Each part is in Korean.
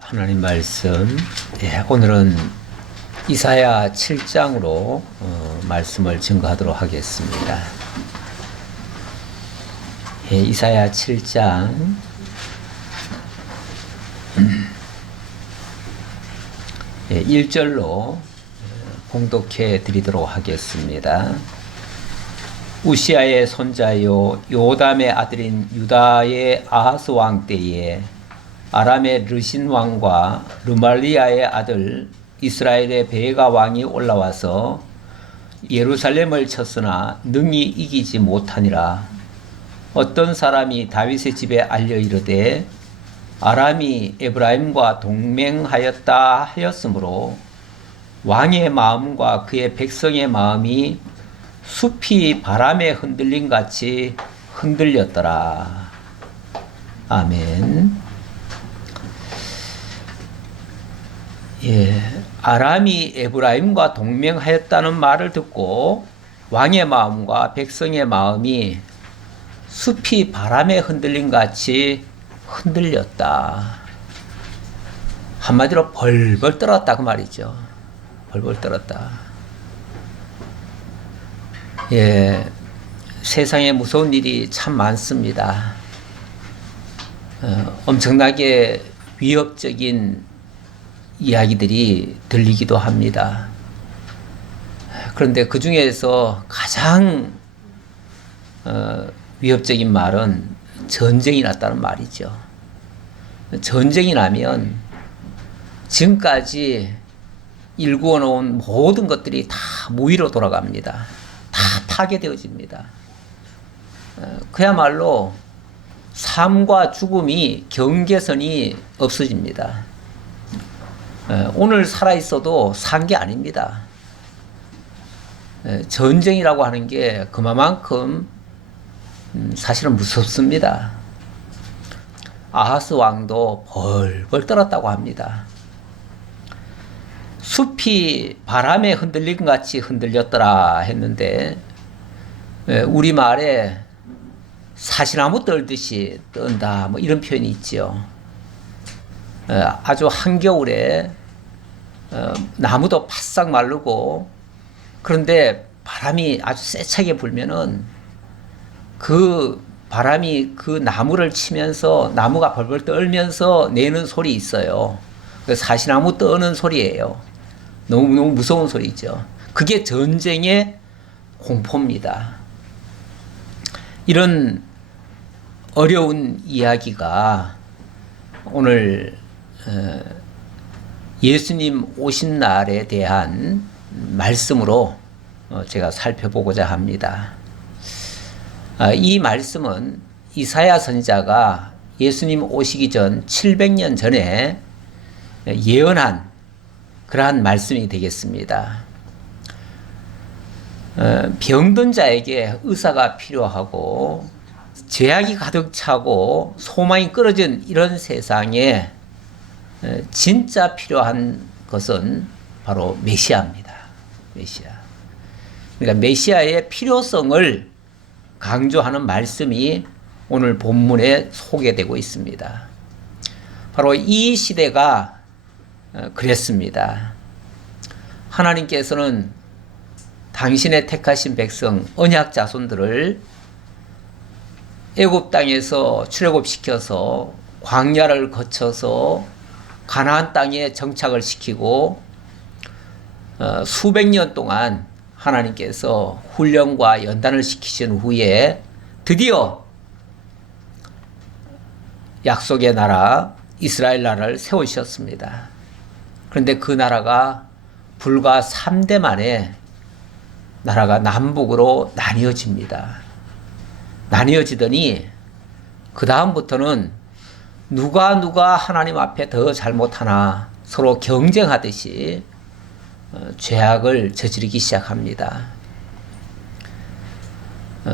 하나님 말씀, 오늘은 이사야 7장으로 말씀을 증거하도록 하겠습니다. 이사야 7장 1절로 봉독해 드리도록 하겠습니다. 우시아의 손자요 요담의 아들인 유다의 아하스 왕 때에 아람의 르신 왕과 르말리아의 아들 이스라엘의 베가 왕이 올라와서 예루살렘을 쳤으나 능히 이기지 못하니라. 어떤 사람이 다윗의 집에 알려 이르되 아람이 에브라임과 동맹하였다 하였으므로 왕의 마음과 그의 백성의 마음이 숲이 바람에 흔들림 같이 흔들렸더라. 아멘. 아람이 에브라임과 동맹하였다는 말을 듣고 왕의 마음과 백성의 마음이 숲이 바람에 흔들림 같이 흔들렸다. 한마디로 벌벌 떨었다 그 말이죠. 벌벌 떨었다. 세상에 무서운 일이 참 많습니다. 엄청나게 위협적인 이야기들이 들리기도 합니다. 그런데 그 중에서 가장 위협적인 말은 전쟁이 났다는 말이죠. 전쟁이 나면 지금까지 일구어 놓은 모든 것들이 다 무위로 돌아갑니다. 다 파괴되어집니다. 그야말로 삶과 죽음이 경계선이 없어집니다. 오늘 살아있어도 산 게 아닙니다. 전쟁이라고 하는 게 그만큼 사실은 무섭습니다. 아하스 왕도 벌벌 떨었다고 합니다. 숲이 바람에 흔들린 것 같이 흔들렸더라 했는데 우리말에 사시나무 떨듯이 떤다 뭐 이런 표현이 있지요. 아주 한겨울에 나무도 바싹 마르고 그런데 바람이 아주 세차게 불면은 그 바람이 그 나무를 치면서 나무가 벌벌 떨면서 내는 소리 있어요. 그 사시나무 떠는 소리예요. 너무 무서운 소리죠. 그게 전쟁의 공포입니다. 이런 어려운 이야기가 오늘 예수님 오신 날에 대한 말씀으로 제가 살펴보고자 합니다. 이 말씀은 이사야 선지자가 예수님 오시기 전 700년 전에 예언한 그러한 말씀이 되겠습니다. 병든 자에게 의사가 필요하고 죄악이 가득 차고 소망이 끊어진 이런 세상에 진짜 필요한 것은 바로 메시아입니다. 메시아. 그러니까 메시아의 필요성을 강조하는 말씀이 오늘 본문에 소개되고 있습니다. 바로 이 시대가 그랬습니다. 하나님께서는 당신의 택하신 백성 언약 자손들을 애굽 땅에서 출애굽시켜서 광야를 거쳐서 가나안 땅에 정착을 시키고 수백 년 동안 하나님께서 훈련과 연단을 시키신 후에 드디어 약속의 나라 이스라엘 나라를 세우셨습니다. 그런데 그 나라가 불과 3대 만에 나라가 남북으로 나뉘어집니다. 나뉘어지더니 그 다음부터는 누가 하나님 앞에 더 잘못하나 서로 경쟁하듯이 죄악을 저지르기 시작합니다.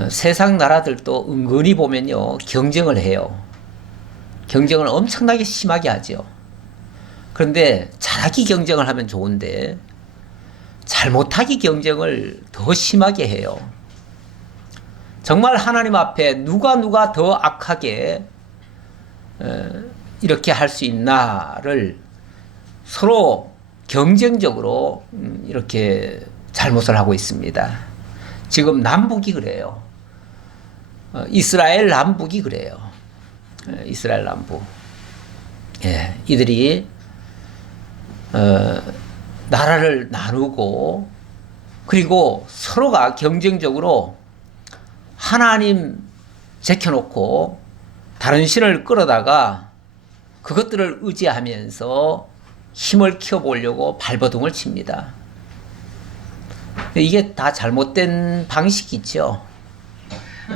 세상 나라들도 은근히 보면요 경쟁을 해요. 경쟁을 엄청나게 심하게 하죠. 그런데 잘하기 경쟁을 하면 좋은데 잘못하기 경쟁을 더 심하게 해요. 정말 하나님 앞에 누가 더 악하게 이렇게 할 수 있나를 서로 경쟁적으로 이렇게 잘못을 하고 있습니다. 지금 남북이 그래요. 이스라엘 남북이 그래요. 이스라엘 남북. 예, 이들이 나라를 나누고 그리고 서로가 경쟁적으로 하나님 제켜놓고 다른 신을 끌어다가 그것들을 의지하면서 힘을 키워보려고 발버둥을 칩니다. 이게 다 잘못된 방식이죠.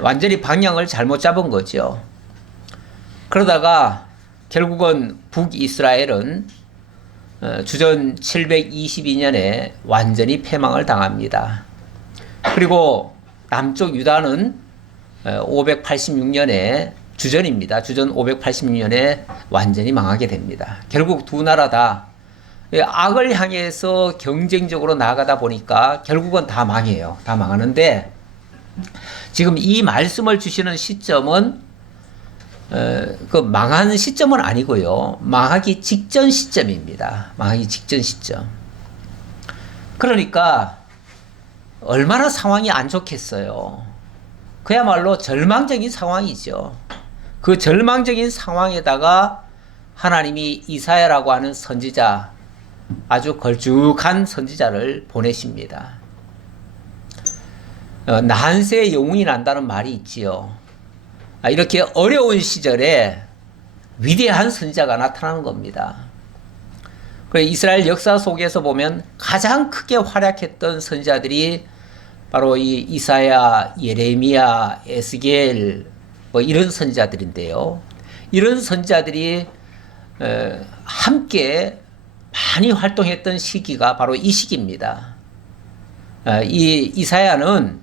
완전히 방향을 잘못 잡은 거죠. 그러다가 결국은 북이스라엘은 주전 722년에 완전히 패망을 당합니다. 그리고 남쪽 유다는 586년에 주전입니다. 주전 586년에 완전히 망하게 됩니다. 결국 두 나라 다 악을 향해서 경쟁적으로 나아가다 보니까 결국은 다 망해요. 다 망하는데 지금 이 말씀을 주시는 시점은 그 망한 시점은 아니고요. 망하기 직전 시점입니다. 망하기 직전 시점. 그러니까 얼마나 상황이 안 좋겠어요. 그야말로 절망적인 상황이죠. 그 절망적인 상황에다가 하나님이 이사야라고 하는 선지자, 아주 걸쭉한 선지자를 보내십니다. 난세의 영웅이 난다는 말이 있지요. 이렇게 어려운 시절에 위대한 선지자가 나타나는 겁니다. 이스라엘 역사 속에서 보면 가장 크게 활약했던 선지자들이 바로 이 이사야, 예레미야, 에스겔 뭐 이런 선지자들인데요. 이런 선지자들이 함께 많이 활동했던 시기가 바로 이 시기입니다. 이 이사야는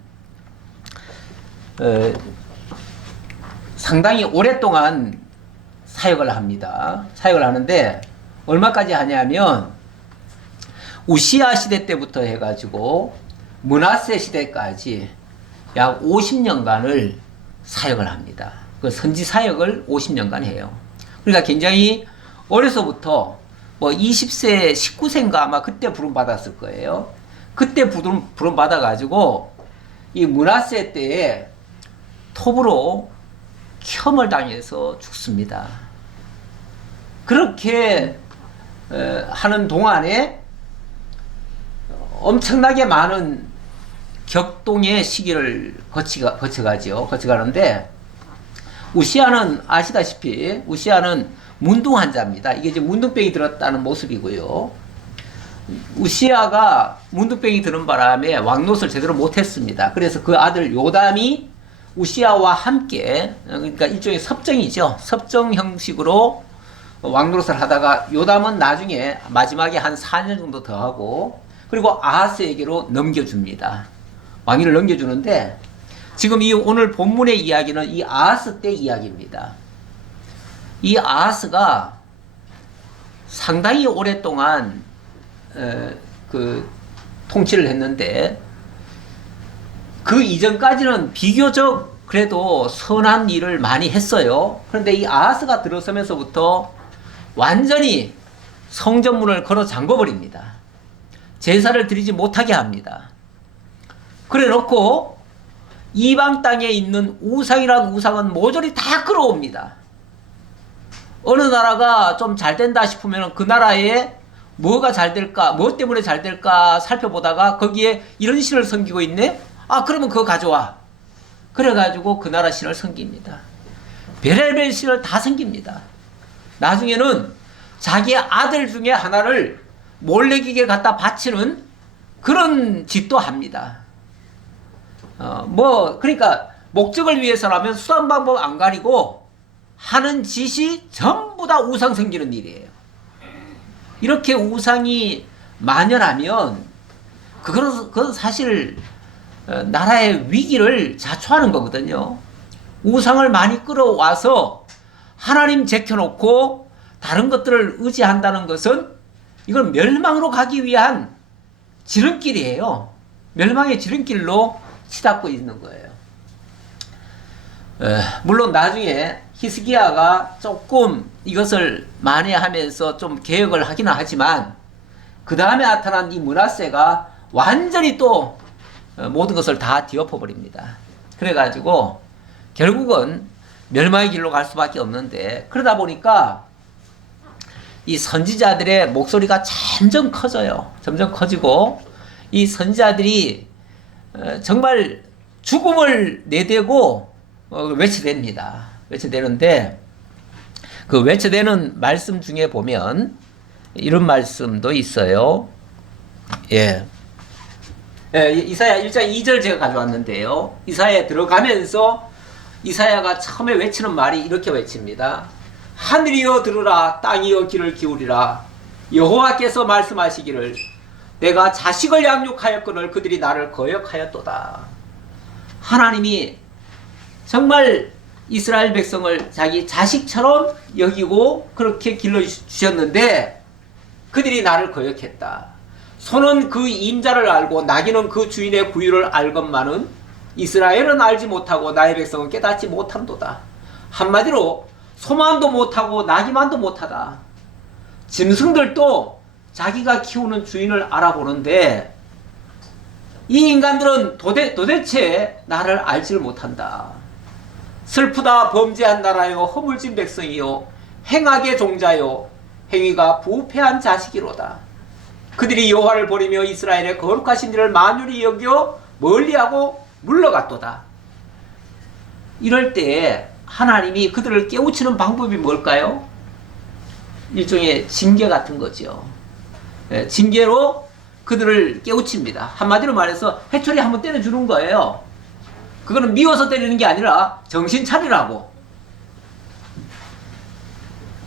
상당히 오랫동안 사역을 합니다. 사역을 하는데 얼마까지 하냐면 우시야 시대 때부터 해가지고 므낫세 시대까지 약 50년간을 사역을 합니다. 그 선지 사역을 50년간 해요. 그러니까 굉장히 어려서부터 뭐 20세, 19세인가 아마 그때 부름 받았을 거예요. 그때 부름 받아가지고 이 므낫세 때에 톱으로 켬을 당해서 죽습니다. 그렇게 하는 동안에 엄청나게 많은 격동의 시기를 거쳐가는데 우시아는 아시다시피 우시아는 문둥 환자입니다. 이게 이제 문둥병이 들었다는 모습이고요. 우시아가 문둥병이 드는 바람에 왕노릇을 제대로 못했습니다. 그래서 그 아들 요담이 우시아와 함께, 그러니까 일종의 섭정이죠. 섭정 형식으로 왕노릇을 하다가 요담은 나중에 마지막에 한 4년 정도 더 하고 그리고 아하스에게로 넘겨줍니다. 왕위를 넘겨주는데 지금 이 오늘 본문의 이야기는 이 아하스 때 이야기입니다. 이 아하스가 상당히 오랫동안 그 통치를 했는데 그 이전까지는 비교적 그래도 선한 일을 많이 했어요. 그런데 이 아하스가 들어서면서부터 완전히 성전문을 걸어 잠궈버립니다. 제사를 드리지 못하게 합니다. 그래 놓고 이방 땅에 있는 우상이란 우상은 모조리 다 끌어옵니다. 어느 나라가 좀 잘 된다 싶으면 그 나라에 뭐가 잘 될까, 뭐 때문에 잘 될까 살펴보다가 거기에 이런 신을 섬기고 있네? 아, 그러면 그거 가져와. 그래가지고 그 나라 신을 섬깁니다. 별의별 신을 다 섬깁니다. 나중에는 자기 아들 중에 하나를 몰래기계 갖다 바치는 그런 짓도 합니다. 그러니까 목적을 위해서라면 수단 방법 안 가리고 하는 짓이 전부 다 우상 섬기는 일이에요. 이렇게 우상이 만연하면 그건 사실 나라의 위기를 자초하는 거거든요. 우상을 많이 끌어와서 하나님 제켜놓고 다른 것들을 의지한다는 것은 이건 멸망으로 가기 위한 지름길이에요. 멸망의 지름길로 치닫고 있는 거예요. 물론 나중에 히스기야가 조금 이것을 만회하면서 좀 개혁을 하기는 하지만 그 다음에 나타난 이 므낫세가 완전히 또 모든 것을 다 뒤엎어 버립니다. 그래가지고 결국은 멸망의 길로 갈 수밖에 없는데, 그러다 보니까 이 선지자들의 목소리가 점점 커져요. 점점 커지고 이 선지자들이 정말 죽음을 내대고 외쳐댑니다. 외쳐대는데 그 외쳐대는 말씀 중에 보면 이런 말씀도 있어요. 예. 이사야 1장 2절 제가 가져왔는데요. 이사야에 들어가면서 이사야가 처음에 외치는 말이 이렇게 외칩니다. 하늘이여 들으라, 땅이여 귀를 기울이라. 여호와께서 말씀하시기를 내가 자식을 양육하였거늘 그들이 나를 거역하였도다. 하나님이 정말 이스라엘 백성을 자기 자식처럼 여기고 그렇게 길러주셨는데 그들이 나를 거역했다. 소는 그 임자를 알고 나귀는 그 주인의 구유를 알건만은 이스라엘은 알지 못하고 나의 백성은 깨닫지 못한도다. 한마디로 소만도 못하고 나귀만도 못하다. 짐승들도 자기가 키우는 주인을 알아보는데 이 인간들은 도대체 나를 알지를 못한다. 슬프다 범죄한 나라요 허물진 백성이요 행악의 종자요 행위가 부패한 자식이로다. 그들이 여호와를 버리며 이스라엘의 거룩하신 이를 만유리 여겨 멀리하고 물러갔도다. 이럴 때 하나님이 그들을 깨우치는 방법이 뭘까요? 일종의 징계 같은 거죠. 징계로 그들을 깨우칩니다. 한마디로 말해서 회초리 한번 때려주는 거예요. 그거는 미워서 때리는 게 아니라 정신 차리라고.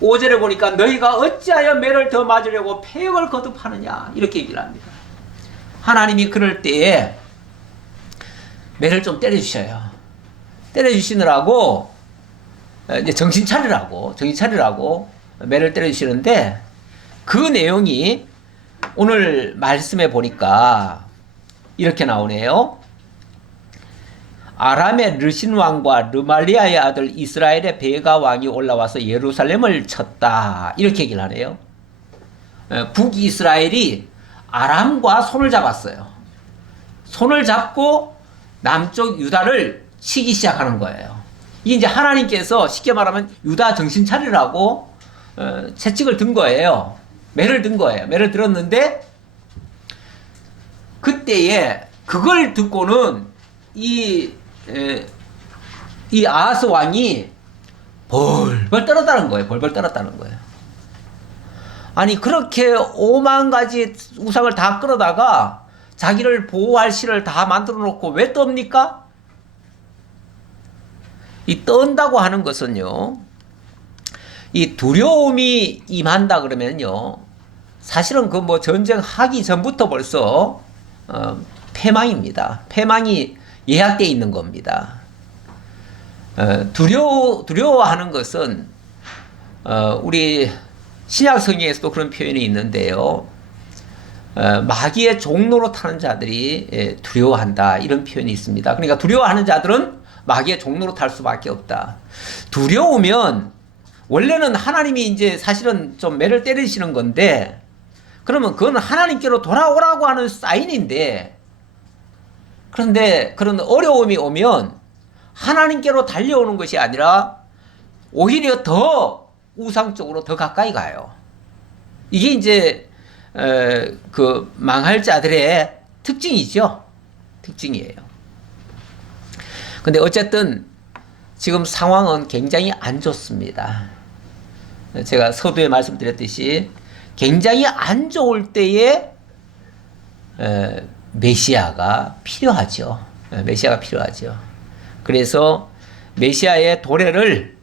5절에 보니까 너희가 어찌하여 매를 더 맞으려고 폐역을 거듭하느냐 이렇게 얘기를 합니다. 하나님이 그럴 때에 매를 좀 때려주셔요. 때려주시느라고 이제 정신 차리라고 매를 때려주시는데 그 내용이 오늘 말씀에 보니까 이렇게 나오네요. 아람의 르신 왕과 르말리아의 아들 이스라엘의 베가 왕이 올라와서 예루살렘을 쳤다. 이렇게 얘기를 하네요. 북이스라엘이 아람과 손을 잡았어요. 손을 잡고 남쪽 유다를 치기 시작하는 거예요. 이게 이제 하나님께서 쉽게 말하면 유다 정신 차리라고 채찍을 든 거예요. 매를 든 거예요. 매를 들었는데 그때에 그걸 듣고는 이 아하스 왕이 벌벌 떨었다는 거예요. 벌벌 떨었다는 거예요. 아니 그렇게 5만 가지 우상을 다 끌어다가 자기를 보호할 신을 다 만들어 놓고 왜 떱니까? 이 떤다고 하는 것은요, 이 두려움이 임한다 그러면요, 사실은 그 뭐 전쟁하기 전부터 벌써 패망입니다. 패망이 예약되어 있는 겁니다. 두려워하는 것은 우리 신약 성경에서도 그런 표현이 있는데요. 마귀의 종로로 타는 자들이 두려워한다 이런 표현이 있습니다. 그러니까 두려워하는 자들은 마귀의 종로로 탈 수밖에 없다. 두려우면 원래는 하나님이 이제 사실은 좀 매를 때리시는 건데 그러면 그건 하나님께로 돌아오라고 하는 사인인데, 그런데 그런 어려움이 오면 하나님께로 달려오는 것이 아니라 오히려 더 우상 쪽으로 더 가까이 가요. 이게 이제 그 망할 자들의 특징이죠. 특징이에요. 근데 어쨌든 지금 상황은 굉장히 안 좋습니다. 제가 서두에 말씀드렸듯이 굉장히 안 좋을 때에 메시아가 필요하죠. 메시아가 필요하죠. 그래서 메시아의 도래를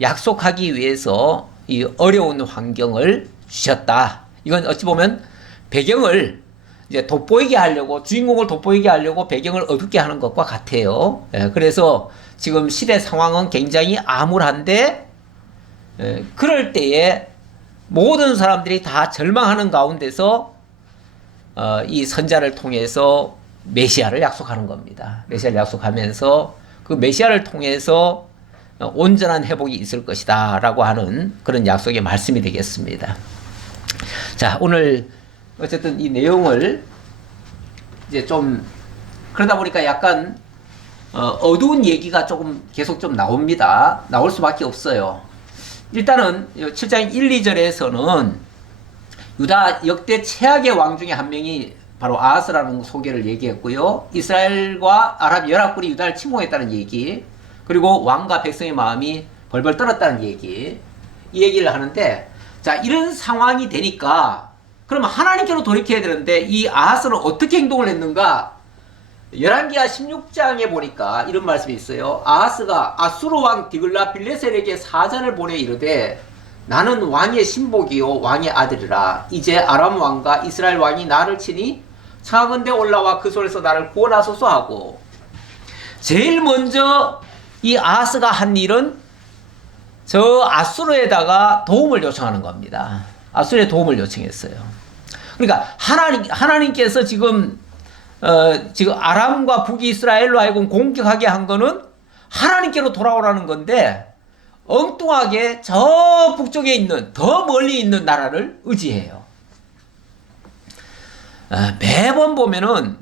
약속하기 위해서 이 어려운 환경을 주셨다. 이건 어찌 보면 배경을 이제 돋보이게 하려고, 주인공을 돋보이게 하려고 배경을 어둡게 하는 것과 같아요. 그래서 지금 시대 상황은 굉장히 암울한데, 그럴 때에 모든 사람들이 다 절망하는 가운데서 이 선자를 통해서 메시아를 약속하는 겁니다. 메시아를 약속하면서 그 메시아를 통해서 온전한 회복이 있을 것이다 라고 하는 그런 약속의 말씀이 되겠습니다. 자, 오늘 어쨌든 이 내용을 이제 좀 그러다 보니까 약간 어두운 얘기가 조금 계속 좀 나옵니다. 나올 수밖에 없어요. 일단은 7장 1, 2절에서는 유다 역대 최악의 왕 중에 한 명이 바로 아하스라는 소개를 얘기했고요. 이스라엘과 아람 연합군이 유다를 침공했다는 얘기, 그리고 왕과 백성의 마음이 벌벌 떨었다는 얘기, 이 얘기를 하는데, 자, 이런 상황이 되니까 그러면 하나님께로 돌이켜야 되는데 이 아하스는 어떻게 행동을 했는가? 열왕기하 16장에 보니까 이런 말씀이 있어요. 아하스가 아수르 왕 디글라 빌레셀에게 사자를 보내 이르되 나는 왕의 신복이요 왕의 아들이라. 이제 아람 왕과 이스라엘 왕이 나를 치니 청하건대 올라와 그 손에서 나를 구원하소서 하고, 제일 먼저 이 아하스가 한 일은 저 아수르에다가 도움을 요청하는 겁니다. 아수르에 도움을 요청했어요. 그러니까 하나님께서 지금 아람과 북이스라엘로 하여금 공격하게 한 거는 하나님께로 돌아오라는 건데, 엉뚱하게 저 북쪽에 있는 더 멀리 있는 나라를 의지해요. 매번 보면은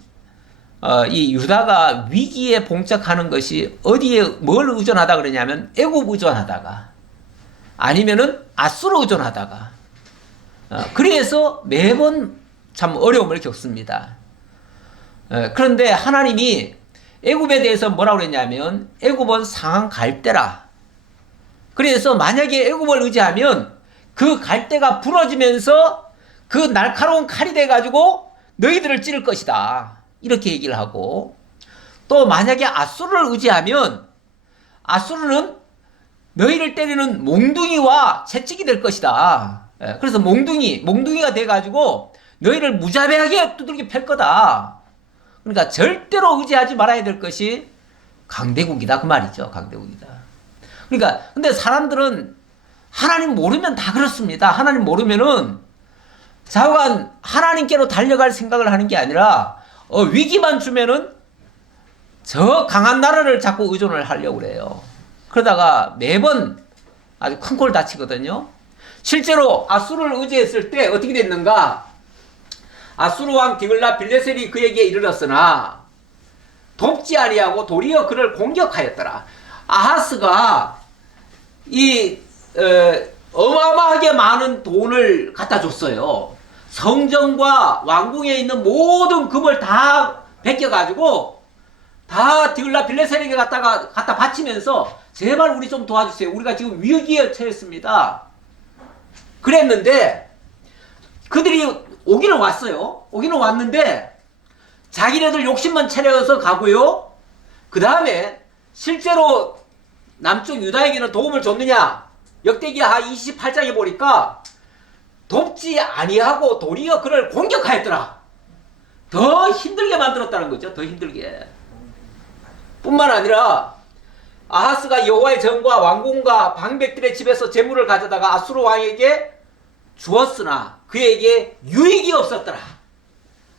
이 유다가 위기에 봉착하는 것이 어디에 뭘 의존하다 그러냐면 애굽 의존하다가, 아니면은 아수르 의존하다가, 그래서 매번 참 어려움을 겪습니다. 그런데 하나님이 애굽에 대해서 뭐라고 그랬냐면 애굽은 상한 갈대라. 그래서 만약에 애굽을 의지하면 그 갈대가 부러지면서 그 날카로운 칼이 돼가지고 너희들을 찌를 것이다, 이렇게 얘기를 하고, 또 만약에 아수르를 의지하면 아수르는 너희를 때리는 몽둥이와 채찍이 될 것이다. 그래서 몽둥이가 돼가지고 너희를 무자비하게 두들겨 팰 거다. 그러니까 절대로 의지하지 말아야 될 것이 강대국이다, 그 말이죠. 강대국이다. 그러니까 근데 사람들은 하나님 모르면 다 그렇습니다. 하나님 모르면은 자관 하나님께로 달려갈 생각을 하는 게 아니라 위기만 주면은 저 강한 나라를 자꾸 의존을 하려고 그래요. 그러다가 매번 아주 큰 꼴 다치거든요. 실제로 아수르를 의지했을 때 어떻게 됐는가? 아수르 왕 디글라 빌레셀이 그에게 이르렀으나 돕지 아니하고 도리어 그를 공격하였더라. 아하스가 어마어마하게 많은 돈을 갖다 줬어요. 성전과 왕궁에 있는 모든 금을 다 베껴가지고 다 디글라 빌레셀에게 갖다 바치면서 제발 우리 좀 도와주세요. 우리가 지금 위기에 처했습니다. 그랬는데 그들이 오기는 왔어요. 오기는 왔는데 자기네들 욕심만 차려서 가고요. 그 다음에 실제로 남쪽 유다에게는 도움을 줬느냐? 역대기하 28장에 보니까 돕지 아니하고 도리어 그를 공격하였더라. 더 힘들게 만들었다는 거죠. 더 힘들게. 뿐만 아니라 아하스가 여호와의 전과 왕궁과 방백들의 집에서 재물을 가져다가 아수르 왕에게 주었으나 그에게 유익이 없었더라.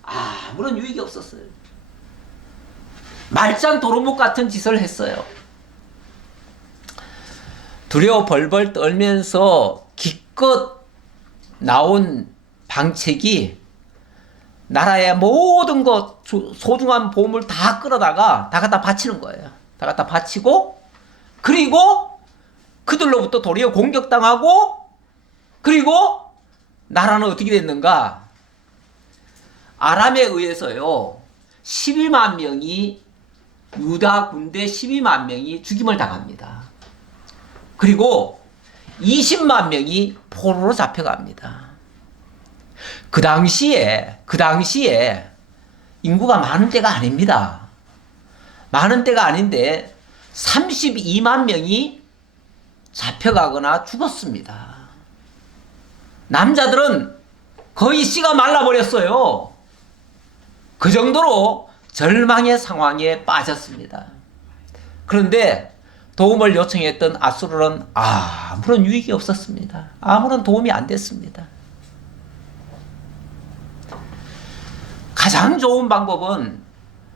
아무런 유익이 없었어요. 말짱 도루묵 같은 짓을 했어요. 두려워 벌벌 떨면서 기껏 나온 방책이 나라의 모든 것, 소중한 보물 다 끌어다가 다 갖다 바치는 거예요. 다 갖다 바치고, 그리고 그들로부터 도리어 공격당하고, 그리고 나라는 어떻게 됐는가? 아람에 의해서요 12만 명이, 유다 군대 12만 명이 죽임을 당합니다. 그리고 20만 명이 포로로 잡혀갑니다. 그 당시에 인구가 많은 때가 아닙니다. 많은 때가 아닌데 32만 명이 잡혀가거나 죽었습니다. 남자들은 거의 씨가 말라버렸어요. 그 정도로 절망의 상황에 빠졌습니다. 그런데 도움을 요청했던 아수르는 아무런 유익이 없었습니다. 아무런 도움이 안 됐습니다. 가장 좋은 방법은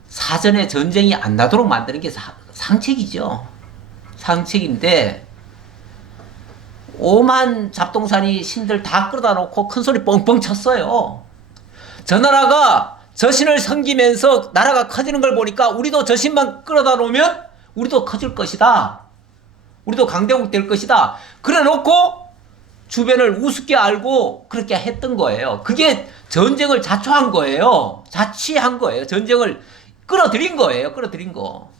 사전에 전쟁이 안 나도록 만드는 게 상책이죠. 상책인데 오만 잡동사니 신들 다 끌어다 놓고 큰 소리 뻥뻥 쳤어요. 저 나라가 저 신을 섬기면서 나라가 커지는 걸 보니까 우리도 저 신만 끌어다 놓으면 우리도 커질 것이다. 우리도 강대국 될 것이다. 그래 놓고 주변을 우습게 알고 그렇게 했던 거예요. 그게 전쟁을 자초한 거예요. 자치한 거예요. 전쟁을 끌어들인 거예요. 끌어들인 거.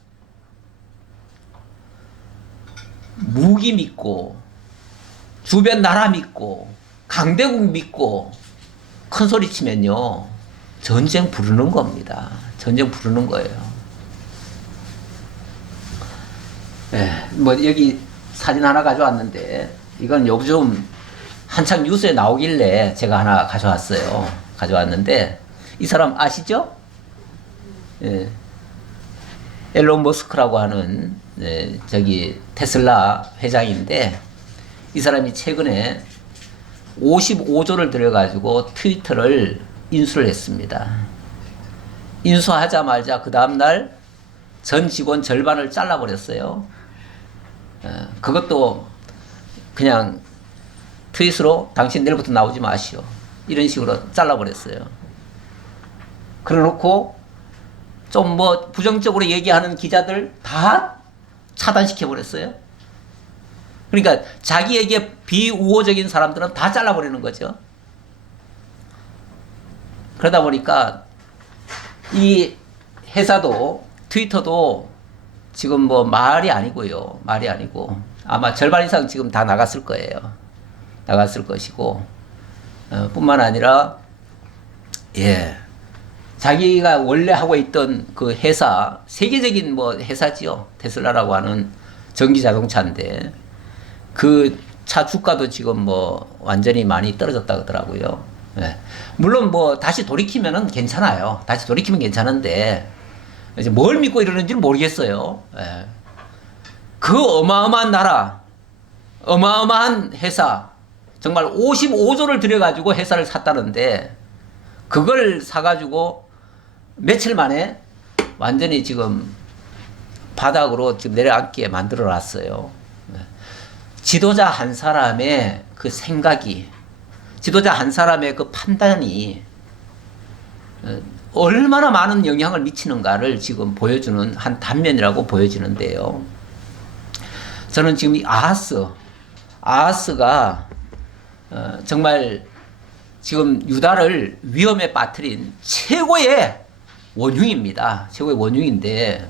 무기 믿고 주변 나라 믿고 강대국 믿고 큰 소리 치면요 전쟁 부르는 겁니다. 전쟁 부르는 거예요. 뭐 여기 사진 하나 가져왔는데 이건 요즘 한창 뉴스에 나오길래 제가 하나 가져왔어요. 가져왔는데 이 사람 아시죠? 예. 앨런 머스크라고 하는 저기 테슬라 회장인데 이 사람이 최근에 55조를 들여가지고 트위터를 인수를 했습니다. 인수하자마자 그 다음날 전 직원 절반을 잘라버렸어요. 그것도 그냥 트윗으로 당신 내일부터 나오지 마시오. 이런 식으로 잘라버렸어요. 그래 놓고 좀 뭐 부정적으로 얘기하는 기자들 다 차단시켜버렸어요. 그러니까 자기에게 비우호적인 사람들은 다 잘라버리는 거죠. 그러다 보니까 이 회사도 트위터도 지금 뭐 말이 아니고요. 말이 아니고 아마 절반 이상 지금 다 나갔을 거예요. 나갔을 것이고 뿐만 아니라 자기가 원래 하고 있던 그 회사 세계적인 뭐 회사지요. 테슬라라고 하는 전기 자동차인데 그 차 주가도 지금 뭐 완전히 많이 떨어졌다 그러더라고요. 물론 뭐 다시 돌이키면은 괜찮아요. 다시 돌이키면 괜찮은데 이제 뭘 믿고 이러는지는 모르겠어요. 그 어마어마한 나라, 어마어마한 회사, 정말 55조를 들여가지고 회사를 샀다는데 그걸 사가지고 며칠 만에 완전히 지금 바닥으로 지금 내려앉게 만들어 놨어요. 지도자 한 사람의 그 생각이, 지도자 한 사람의 그 판단이 얼마나 많은 영향을 미치는가를 지금 보여주는 한 단면이라고 보여지는데요. 저는 지금 이 아하스가 정말 지금 유다를 위험에 빠뜨린 최고의 원흉입니다. 최고의 원흉인데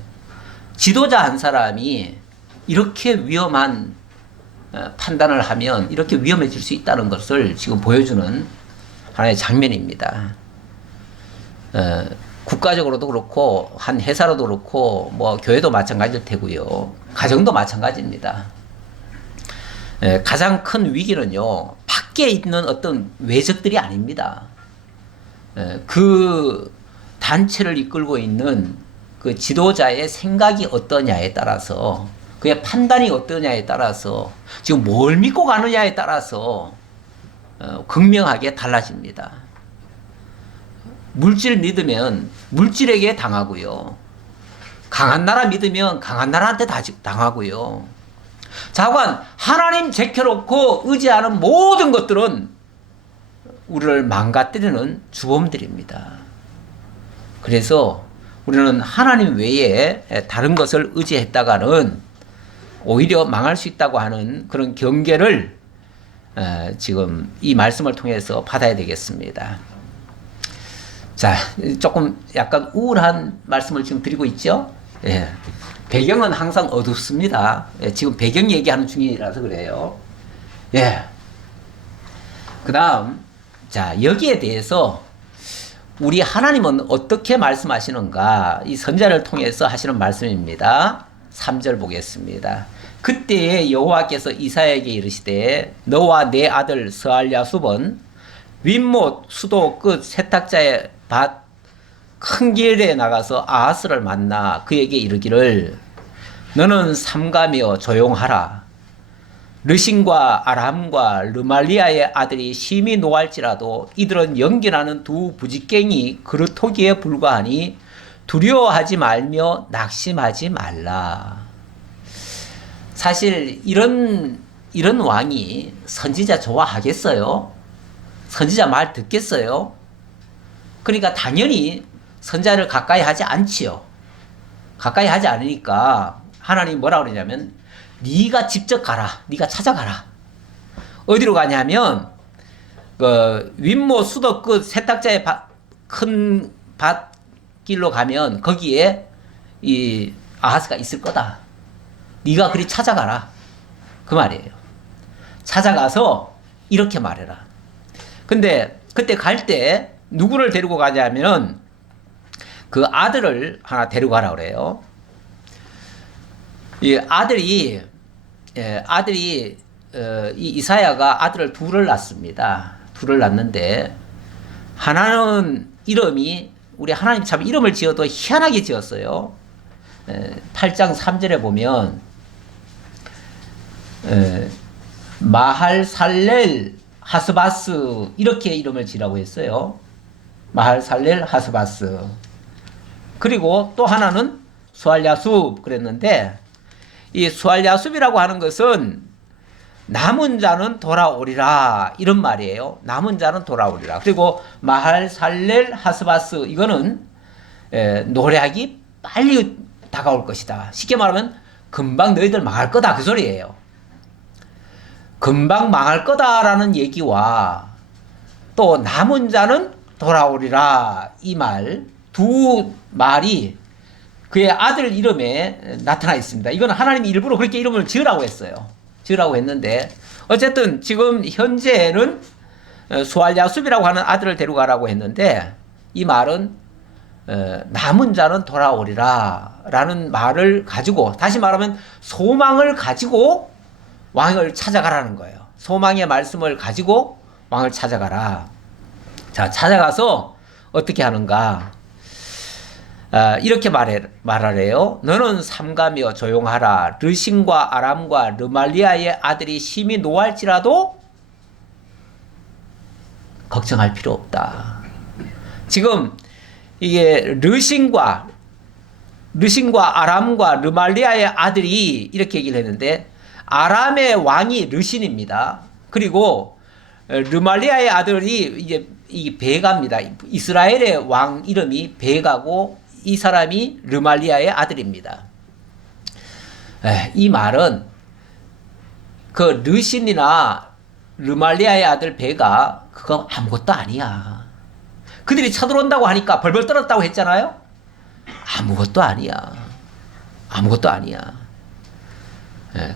지도자 한 사람이 이렇게 위험한 판단을 하면 이렇게 위험해질 수 있다는 것을 지금 보여주는 하나의 장면입니다. 국가적으로도 그렇고 한 회사로도 그렇고 뭐 교회도 마찬가지일 테고요. 가정도 마찬가지입니다. 가장 큰 위기는요 밖에 있는 어떤 외적들이 아닙니다. 그 단체를 이끌고 있는 그 지도자의 생각이 어떠냐에 따라서 그의 판단이 어떠냐에 따라서 지금 뭘 믿고 가느냐에 따라서 극명하게 달라집니다. 물질 믿으면 물질에게 당하고요. 강한 나라 믿으면 강한 나라한테 당하고요. 자관 하나님 제켜놓고 의지하는 모든 것들은 우리를 망가뜨리는 주범들입니다. 그래서 우리는 하나님 외에 다른 것을 의지했다가는 오히려 망할 수 있다고 하는 그런 경계를 지금 이 말씀을 통해서 받아야 되겠습니다. 자, 조금 약간 우울한 말씀을 지금 드리고 있죠? 배경은 항상 어둡습니다. 지금 배경 얘기하는 중이라서 그래요. 그 다음, 자, 여기에 대해서 우리 하나님은 어떻게 말씀하시는가? 이 선자를 통해서 하시는 말씀입니다. 3절 보겠습니다. 그때에 여호와께서 이사야에게 이르시되 너와 내 아들 스알랴숲은 윗못 수도 끝 세탁자의 밭 큰 길에 나가서 아하스를 만나 그에게 이르기를 너는 삼가며 조용하라. 르신과 아람과 르말리아의 아들이 심히 노할지라도 이들은 연기나는 두 부지깽이 그릇토기에 불과하니 두려워하지 말며 낙심하지 말라. 사실 이런 왕이 선지자 좋아하겠어요? 선지자 말 듣겠어요? 그러니까 당연히 선지자를 가까이 하지 않지요. 가까이 하지 않으니까 하나님이 뭐라 그러냐면 네가 직접 가라. 네가 찾아가라. 어디로 가냐면 그 윗모 수도 끝 세탁자의 큰 밭길로 가면 거기에 이 아하스가 있을 거다. 네가 그리 찾아가라. 그 말이에요. 찾아가서 이렇게 말해라. 근데 그때 갈 때 누구를 데리고 가냐면 그 아들을 하나 데리고 가라 그래요. 이 아들이 이 이사야가 아들을 둘을 낳습니다. 둘을 낳는데 하나는 이름이 우리 하나님 참 이름을 지어도 희한하게 지었어요. 8장 3절에 보면 마할살렐 하스바스 이렇게 이름을 지라고 했어요. 마할살렐 하스바스. 그리고 또 하나는 수알야숲 그랬는데 이 수알야숲이라고 하는 것은 남은 자는 돌아오리라 이런 말이에요. 남은 자는 돌아오리라. 그리고 마할살렐 하스바스 이거는 노략이 빨리 다가올 것이다. 쉽게 말하면 금방 너희들 망할 거다 그 소리예요. 금방 망할 거다라는 얘기와 또 남은 자는 돌아오리라 이 말 두 말이 그의 아들 이름에 나타나 있습니다. 이건 하나님이 일부러 그렇게 이름을 지으라고 했어요. 지으라고 했는데 어쨌든 지금 현재는 수알야숲이라고 하는 아들을 데려가라고 했는데 이 말은 남은 자는 돌아오리라 라는 말을 가지고 다시 말하면 소망을 가지고 왕을 찾아가라는 거예요. 소망의 말씀을 가지고 왕을 찾아가라. 자, 찾아가서 어떻게 하는가? 이렇게 말하래요. 너는 삼가며 조용하라. 르신과 아람과 르말리아의 아들이 심히 노할지라도 걱정할 필요 없다. 지금 이게 르신과 아람과 르말리아의 아들이 이렇게 얘기를 했는데 아람의 왕이 르신입니다. 그리고 르말리아의 아들이 이제 이 베가입니다. 이스라엘의 왕 이름이 베가고 이 사람이 르말리아의 아들입니다. 이 말은 그 르신이나 르말리아의 아들 베가 그거 아무것도 아니야. 그들이 쳐들어온다고 하니까 벌벌 떨었다고 했잖아요. 아무것도 아니야. 아무것도 아니야.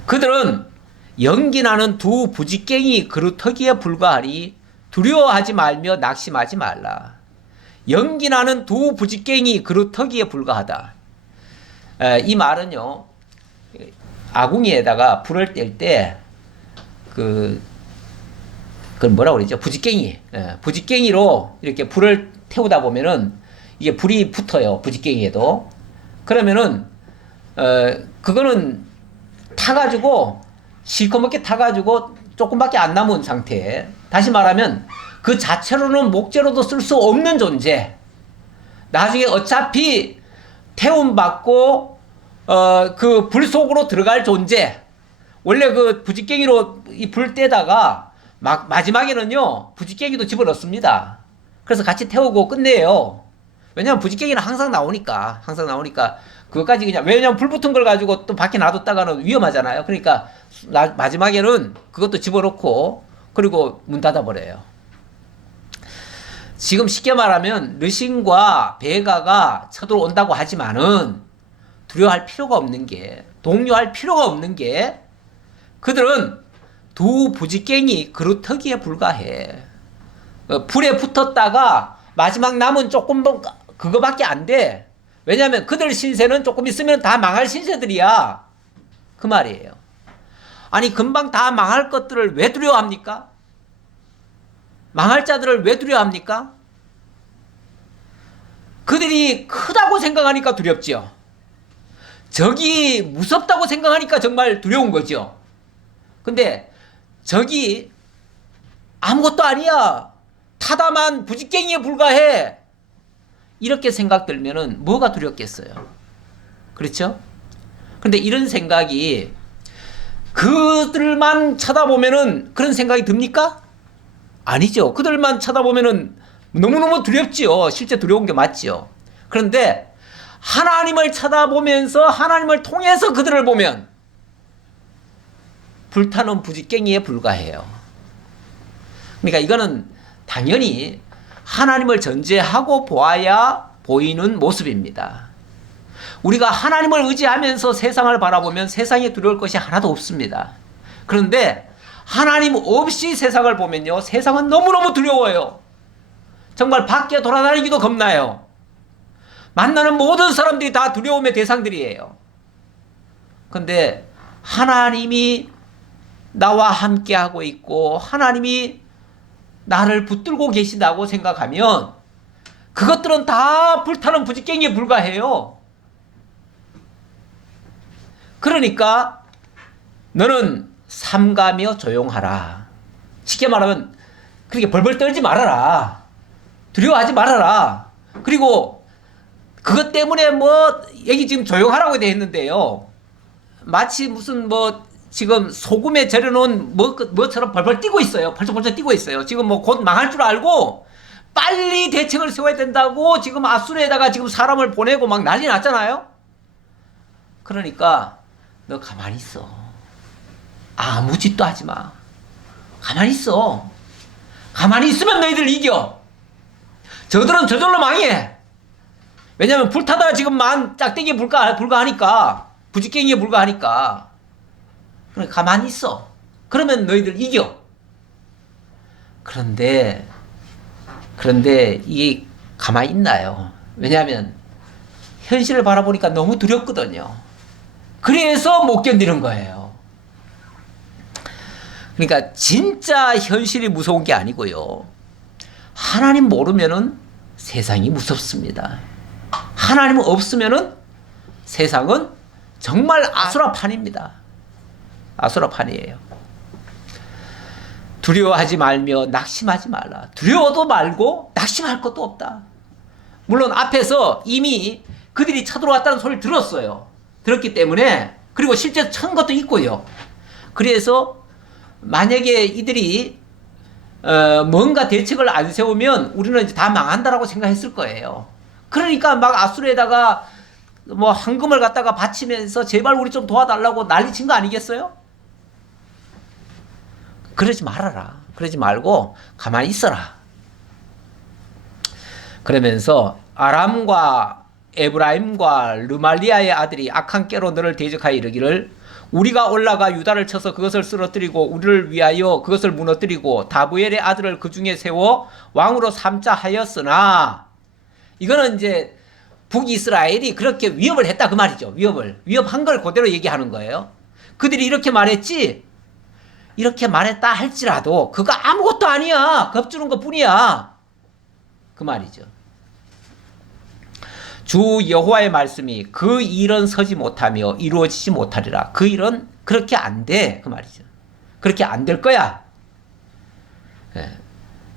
그들은 연기나는 두 부지깽이 그루터기에 불과하니 두려워하지 말며 낙심하지 말라. 연기나는 두 부지깽이 그루터기에 불과하다. 이 말은요, 아궁이에다가 불을 뗄 때 그걸 뭐라고 그러죠? 부지깽이. 부지깽이로 이렇게 불을 태우다 보면은 이게 불이 붙어요. 부지깽이에도. 그러면은 그거는 타가지고 실컷먹게 타가지고 조금밖에 안 남은 상태. 다시 말하면 그 자체로는 목재로도 쓸 수 없는 존재. 나중에 어차피 태움받고 그 불 속으로 들어갈 존재. 원래 그 부지깽이로 이 불 떼다가 마지막에는요 부지깽이도 집어넣습니다. 그래서 같이 태우고 끝내요. 왜냐면 부지깽이는 항상 나오니까 그것까지 그냥 왜냐면 불 붙은 걸 가지고 또 밖에 놔뒀다가는 위험하잖아요. 그러니까 마지막에는 그것도 집어넣고 그리고 문 닫아버려요. 지금 쉽게 말하면 르신과 베가가 쳐들어온다고 하지만은 두려워할 필요가 없는 게 동요할 필요가 없는 게 그들은 두 부지깽이 그루터기에 불과해. 불에 붙었다가 마지막 남은 조금 그거밖에 안 돼. 왜냐하면 그들 신세는 조금 있으면 다 망할 신세들이야. 그 말이에요. 아니 금방 다 망할 것들을 왜 두려워합니까? 망할 자들을 왜 두려워합니까? 그들이 크다고 생각하니까 두렵죠. 적이 무섭다고 생각하니까 정말 두려운 거죠. 근데 적이 아무것도 아니야. 타다만 부지깽이에 불과해. 이렇게 생각 들면은 뭐가 두렵겠어요? 그렇죠? 근데 이런 생각이 그들만 쳐다보면은 그런 생각이 듭니까? 아니죠. 그들만 쳐다보면은 너무너무 두렵지요. 실제 두려운 게 맞지요. 그런데 하나님을 쳐다보면서 하나님을 통해서 그들을 보면 불타는 부지깽이에 불과해요. 그러니까 이거는 당연히 하나님을 전제하고 보아야 보이는 모습입니다. 우리가 하나님을 의지하면서 세상을 바라보면 세상에 두려울 것이 하나도 없습니다. 그런데 하나님 없이 세상을 보면요, 세상은 너무너무 두려워요. 정말 밖에 돌아다니기도 겁나요. 만나는 모든 사람들이 다 두려움의 대상들이에요. 그런데 하나님이 나와 함께하고 있고 하나님이 나를 붙들고 계신다고 생각하면 그것들은 다 불타는 부지깽이에 불과해요. 그러니까 너는 삼가며 조용하라. 쉽게 말하면 그렇게 벌벌 떨지 말아라. 두려워하지 말아라. 그리고 그것 때문에 뭐 여기 지금 조용하라고 되어 있는데요. 마치 무슨 뭐 지금 소금에 절여놓은 뭐처럼 벌벌 뛰고 있어요. 벌쩍벌쩍 뛰고 있어요. 지금 뭐 곧 망할 줄 알고 빨리 대책을 세워야 된다고 지금 아수르에다가 지금 사람을 보내고 막 난리 났잖아요. 그러니까 너 가만히 있어. 아무 짓도 하지 마. 가만히 있어. 가만히 있으면 너희들 이겨. 저들은 저절로 망해. 왜냐면 불타다 지금 짝대기에 불과하니까, 부지깽이에 불과하니까. 그러니까 가만히 있어. 그러면 너희들 이겨. 그런데 이게 가만히 있나요? 왜냐하면 현실을 바라보니까 너무 두렵거든요. 그래서 못 견디는 거예요. 그러니까 진짜 현실이 무서운 게 아니고요. 하나님 모르면은 세상이 무섭습니다. 하나님 없으면은 세상은 정말 아수라판입니다. 아수라판이에요. 두려워하지 말며 낙심하지 말라. 두려워도 말고 낙심할 것도 없다. 물론 앞에서 이미 그들이 쳐들어왔다는 소리를 들었어요. 들었기 때문에, 그리고 실제 천 것도 있고요. 그래서 만약에 이들이 뭔가 대책을 안 세우면 우리는 이제 다 망한다라고 생각했을 거예요. 그러니까 막 아수르에다가 뭐 황금을 갖다가 바치면서 제발 우리 좀 도와달라고 난리친 거 아니겠어요? 그러지 말아라. 그러지 말고 가만히 있어라. 그러면서 아람과 에브라임과 르말리아의 아들이 악한 깨로 너를 대적하여 이르기를 우리가 올라가 유다를 쳐서 그것을 쓰러뜨리고 우리를 위하여 그것을 무너뜨리고 다부엘의 아들을 그 중에 세워 왕으로 삼자 하였으나, 이거는 이제 북이스라엘이 그렇게 위협을 했다 그 말이죠. 위협한 걸 그대로 얘기하는 거예요. 그들이 이렇게 말했지, 이렇게 말했다 할지라도 그거 아무것도 아니야. 겁주는 것 뿐이야. 그 말이죠. 주 여호와의 말씀이 그 일은 서지 못하며 이루어지지 못하리라. 그 일은 그렇게 안 돼. 그 말이죠. 그렇게 안 될 거야.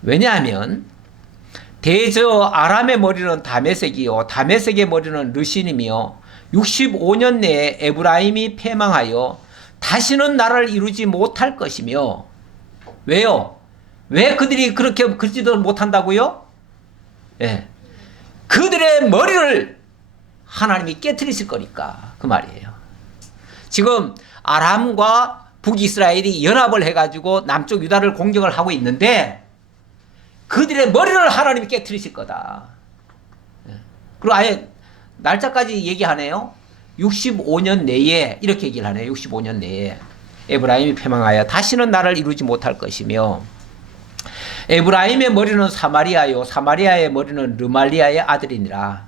왜냐하면 대저 아람의 머리는 다메섹이요 다메섹의 머리는 르신이며 65년 내에 에브라임이 패망하여 다시는 나라를 이루지 못할 것이며. 왜요? 왜 그들이 그렇게 그러지도 못한다고요? 예. 그들의 머리를 하나님이 깨트리실 거니까 그 말이에요. 지금 아람과 북이스라엘이 연합을 해가지고 남쪽 유다를 공격을 하고 있는데 그들의 머리를 하나님이 깨트리실 거다. 그리고 아예 날짜까지 얘기하네요. 65년 내에 이렇게 얘기를 하네요. 65년 내에 에브라임이 패망하여 다시는 나라를 이루지 못할 것이며 에브라임의 머리는 사마리아요 사마리아의 머리는 르말리아의 아들이니라.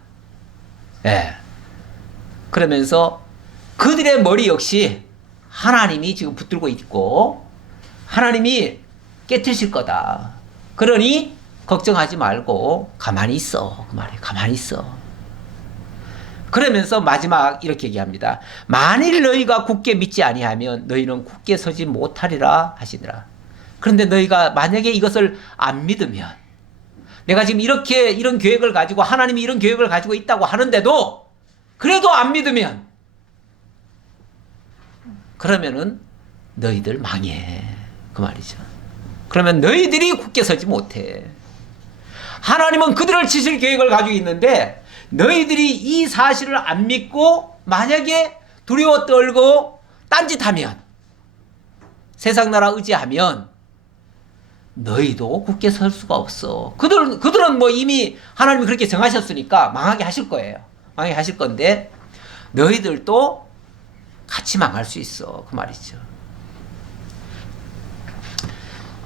예. 그러면서 그들의 머리 역시 하나님이 지금 붙들고 있고 하나님이 깨트리실 거다. 그러니 걱정하지 말고 가만히 있어. 그 말이에요. 가만히 있어. 그러면서 마지막 이렇게 얘기합니다. 만일 너희가 굳게 믿지 아니하면 너희는 굳게 서지 못하리라 하시더라. 그런데 너희가 만약에 이것을 안 믿으면, 내가 지금 이런 계획을 가지고 하나님이 이런 계획을 가지고 있다고 하는데도 그래도 안 믿으면, 그러면은 너희들 망해. 그 말이죠. 그러면 너희들이 굳게 서지 못해. 하나님은 그들을 치실 계획을 가지고 있는데 너희들이 이 사실을 안 믿고 만약에 두려워 떨고 딴짓하면, 세상 나라 의지하면 너희도 굳게 설 수가 없어. 그들은 뭐 이미 하나님이 그렇게 정하셨으니까 망하게 하실 거예요. 망하게 하실 건데 너희들도 같이 망할 수 있어. 그 말이죠.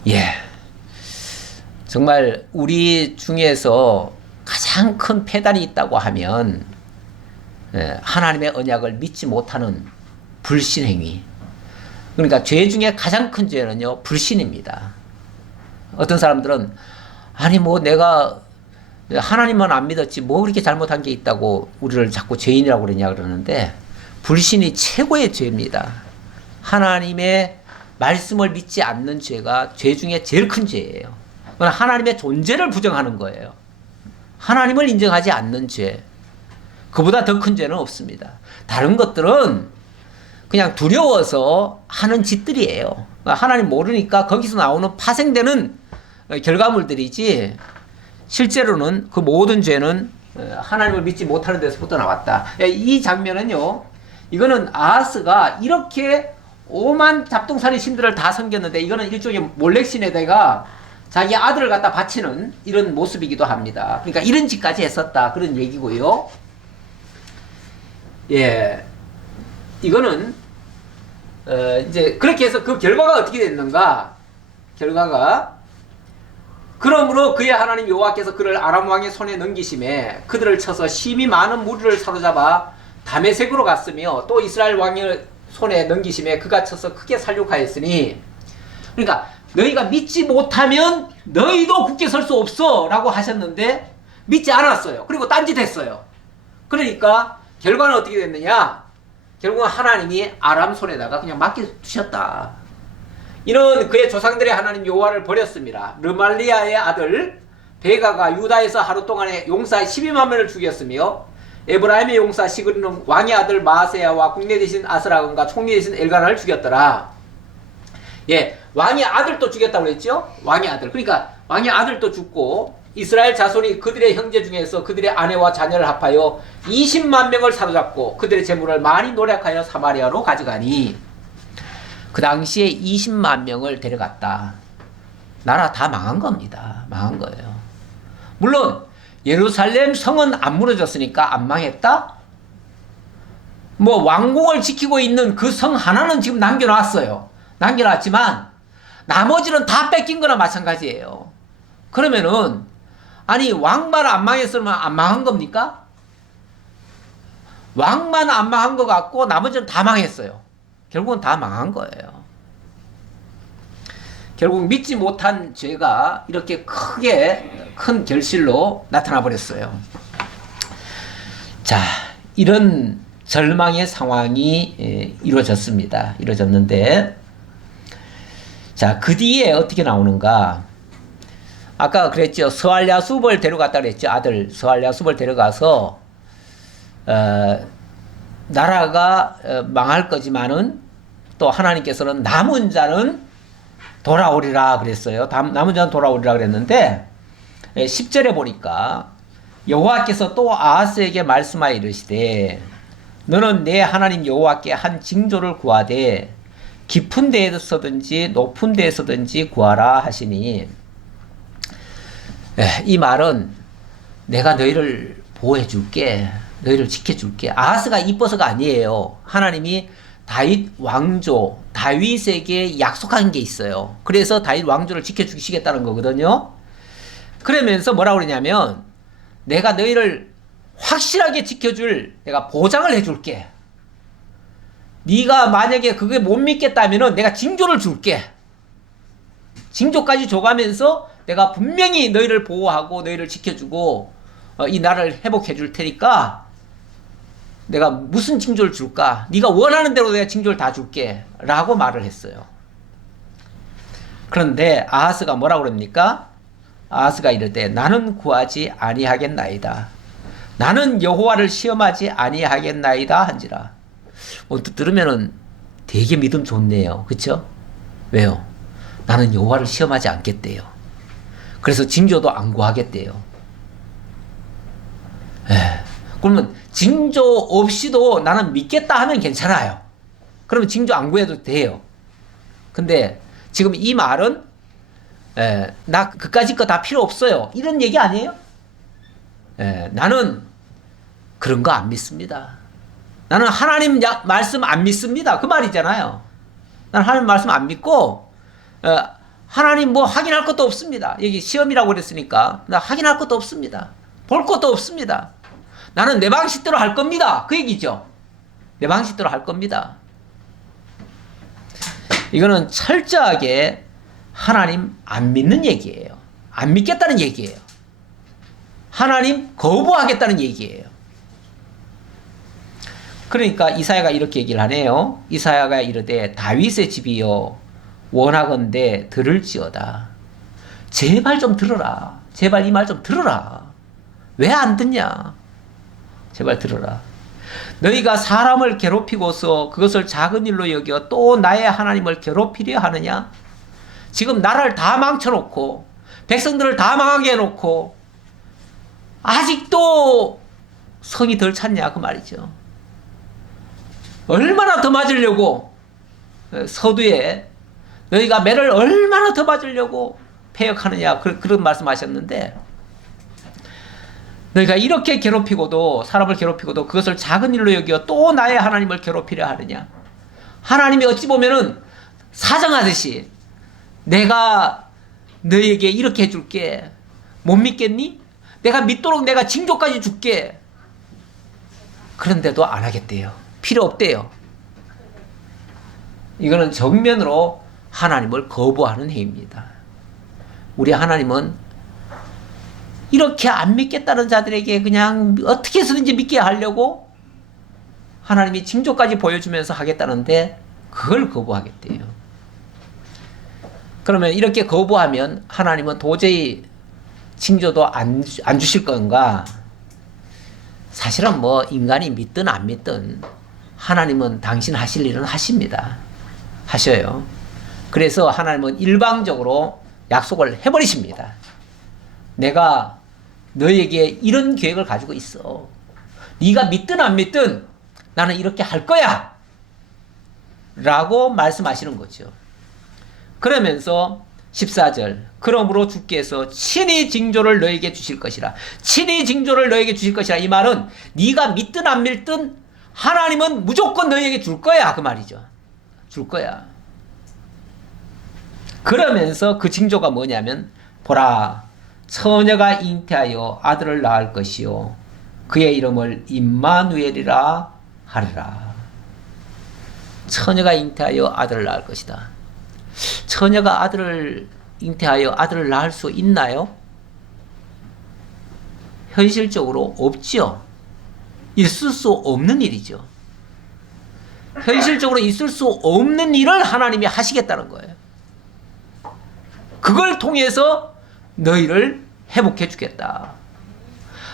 예. 정말 우리 중에서 가장 큰 폐단이 있다고 하면 하나님의 언약을 믿지 못하는 불신행위. 그러니까 죄 중에 가장 큰 죄는요, 불신입니다. 어떤 사람들은 아니 뭐 내가 하나님만 안 믿었지 뭐 그렇게 잘못한 게 있다고 우리를 자꾸 죄인이라고 그러냐 그러는데, 불신이 최고의 죄입니다. 하나님의 말씀을 믿지 않는 죄가 죄 중에 제일 큰 죄예요. 그건 하나님의 존재를 부정하는 거예요. 하나님을 인정하지 않는 죄, 그보다 더 큰 죄는 없습니다. 다른 것들은 그냥 두려워서 하는 짓들이에요. 하나님 모르니까 거기서 나오는 파생되는 결과물들이지, 실제로는 그 모든 죄는 하나님을 믿지 못하는 데서부터 나왔다. 이 장면은요, 이거는 아하스가 이렇게 오만 잡동사니 신들을 다 섬겼는데, 이거는 일종의 몰렉신에다가 자기 아들을 갖다 바치는 이런 모습이기도 합니다. 그러니까 이런 짓까지 했었다, 그런 얘기고요. 예, 이거는 이제 그렇게 해서 그 결과가 어떻게 됐는가? 결과가, 그러므로 그의 하나님 여호와께서 그를 아람 왕의 손에 넘기심에 그들을 쳐서 심히 많은 무리를 사로잡아 다메섹으로 갔으며, 또 이스라엘 왕의 손에 넘기심에 그가 쳐서 크게 살육하였으니, 그러니까 너희가 믿지 못하면 너희도 굳게 설 수 없어 라고 하셨는데 믿지 않았어요. 그리고 딴짓했어요. 그러니까 결과는 어떻게 됐느냐? 결국은 하나님이 아람 손에다가 그냥 맡겨두셨다. 이는 그의 조상들의 하나님 여호와를 버렸습니다. 르말리아의 아들 베가가 유다에서 하루 동안에 용사 12만 명을 죽였으며, 에브라임의 용사 시그리는 왕의 아들 마세야와 국내 대신 아스라금과 총리 대신 엘가나를 죽였더라. 예, 왕의 아들도 죽였다고 그랬죠? 왕의 아들. 그러니까 왕의 아들도 죽고, 이스라엘 자손이 그들의 형제 중에서 그들의 아내와 자녀를 합하여 20만 명을 사로잡고 그들의 재물을 많이 노력하여 사마리아로 가져가니, 그 당시에 20만 명을 데려갔다. 나라 다 망한 겁니다. 망한 거예요. 물론 예루살렘 성은 안 무너졌으니까 안 망했다? 뭐 왕궁을 지키고 있는 그 성 하나는 지금 남겨놨어요. 남겨놨지만 나머지는 다 뺏긴 거나 마찬가지예요. 그러면은 아니 왕만 안 망했으면 안 망한 겁니까? 왕만 안 망한 것 같고 나머지는 다 망했어요. 결국은 다 망한 거예요. 결국 믿지 못한 죄가 이렇게 크게 큰 결실로 나타나 버렸어요. 자, 이런 절망의 상황이 이루어졌습니다. 이루어졌는데, 자, 그 뒤에 어떻게 나오는가? 아까 그랬죠. 스알랴숲을 데려갔다 그랬죠. 아들 스알랴숲을 데려가서 나라가 망할 거지만은 또 하나님께서는 남은 자는 돌아오리라 그랬어요. 남은 자는 돌아오리라 그랬는데, 10절에 보니까 여호와께서 또 아하스에게 말씀하여 이르시되, 너는 내 하나님 여호와께 한 징조를 구하되 깊은 데에서든지 높은 데에서든지 구하라 하시니, 이 말은 내가 너희를 보호해 줄게, 너희를 지켜 줄게. 아하스가 이뻐서가 아니에요. 하나님이 다윗 왕조, 다윗에게 약속한 게 있어요. 그래서 다윗 왕조를 지켜 주시겠다는 거거든요. 그러면서 뭐라고 그러냐면, 내가 너희를 확실하게 지켜줄, 내가 보장을 해줄게. 네가 만약에 그게 못 믿겠다면은 내가 징조를 줄게. 징조까지 줘가면서 내가 분명히 너희를 보호하고 너희를 지켜주고 이 나라를 회복해 줄 테니까 내가 무슨 징조를 줄까? 네가 원하는 대로 내가 징조를 다 줄게 라고 말을 했어요. 그런데 아하스가 뭐라고 그럽니까? 아하스가 이르되 나는 구하지 아니하겠나이다. 나는 여호와를 시험하지 아니하겠나이다 한지라. 언뜻 들으면은 되게 믿음 좋네요. 그쵸? 왜요? 나는 여호와를 시험하지 않겠대요. 그래서 징조도 안 구하겠대요. 그러면 징조 없이도 나는 믿겠다 하면 괜찮아요. 그러면 징조 안 구해도 돼요. 근데 지금 이 말은 나 그까짓 거 다 필요 없어요. 이런 얘기 아니에요? 나는 그런 거 안 믿습니다. 나는 하나님 말씀 안 믿습니다. 그 말이잖아요. 나는 하나님 말씀 안 믿고 하나님 뭐 확인할 것도 없습니다. 여기 시험이라고 그랬으니까 나 확인할 것도 없습니다. 볼 것도 없습니다. 나는 내 방식대로 할 겁니다. 그 얘기죠. 내 방식대로 할 겁니다. 이거는 철저하게 하나님 안 믿는 얘기예요. 안 믿겠다는 얘기예요. 하나님 거부하겠다는 얘기예요. 그러니까 이사야가 이렇게 얘기를 하네요. 이사야가 이르되 다윗의 집이여 원하건대 들을지어다. 제발 좀 들어라. 제발 이 말 좀 들어라. 왜 안 듣냐? 제발 들어라. 너희가 사람을 괴롭히고서 그것을 작은 일로 여겨 또 나의 하나님을 괴롭히려 하느냐? 지금 나라를 다 망쳐놓고 백성들을 다 망하게 해놓고 아직도 성이 덜 찼냐 그 말이죠. 얼마나 더 맞으려고 서두에 너희가 매를 얼마나 더 맞으려고 패역하느냐 그런 말씀하셨는데 너희가 이렇게 괴롭히고도 사람을 괴롭히고도 그것을 작은 일로 여겨 또 나의 하나님을 괴롭히려 하느냐. 하나님이 어찌 보면은 사정하듯이 내가 너희에게 이렇게 해줄게 못 믿겠니? 내가 믿도록 내가 징조까지 줄게. 그런데도 안 하겠대요. 필요 없대요. 이거는 정면으로 하나님을 거부하는 행위입니다. 우리 하나님은 이렇게 안 믿겠다는 자들에게 그냥 어떻게 해서든지 믿게 하려고 하나님이 징조까지 보여주면서 하겠다는데 그걸 거부하겠대요. 그러면 이렇게 거부하면 하나님은 도저히 징조도 안 주실 건가? 사실은 뭐 인간이 믿든 안 믿든 하나님은 당신 하실 일은 하십니다. 하셔요. 그래서 하나님은 일방적으로 약속을 해버리십니다. 내가 너에게 이런 계획을 가지고 있어. 네가 믿든 안 믿든 나는 이렇게 할 거야. 라고 말씀하시는 거죠. 그러면서 14절 그러므로 주께서 친히 징조를 너에게 주실 것이라. 친히 징조를 너에게 주실 것이라. 이 말은 네가 믿든 안 믿든 하나님은 무조건 너에게 줄 거야 그 말이죠. 줄 거야. 그러면서 그 징조가 뭐냐면 보라 처녀가 잉태하여 아들을 낳을 것이요 그의 이름을 임마누엘이라 하리라. 처녀가 잉태하여 아들을 낳을 것이다. 처녀가 아들을 잉태하여 아들을 낳을 수 있나요? 현실적으로 없죠. 있을 수 없는 일이죠. 현실적으로 있을 수 없는 일을 하나님이 하시겠다는 거예요. 그걸 통해서 너희를 회복해 주겠다.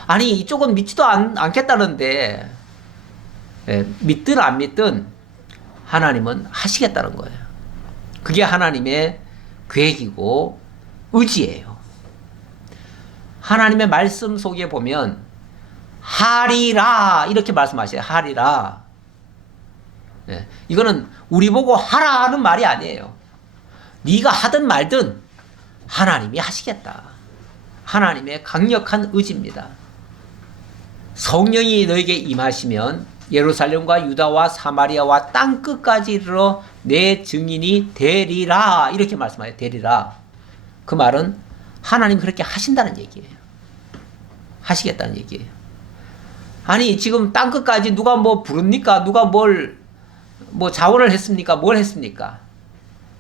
아니 이쪽은 믿지도 않겠다는데 믿든 안 믿든 하나님은 하시겠다는 거예요. 그게 하나님의 계획이고 의지예요. 하나님의 말씀 속에 보면 하리라 이렇게 말씀하셔요. 하리라. 이거는 우리 보고 하라 하는 말이 아니에요. 네가 하든 말든 하나님이 하시겠다. 하나님의 강력한 의지입니다. 성령이 너에게 임하시면 예루살렘과 유다와 사마리아와 땅끝까지 이르러 내 증인이 되리라. 이렇게 말씀하여요. 되리라. 그 말은 하나님 그렇게 하신다는 얘기예요. 하시겠다는 얘기예요. 아니 지금 땅끝까지 누가 뭐 부릅니까? 누가 뭐 자원을 했습니까? 뭘 했습니까?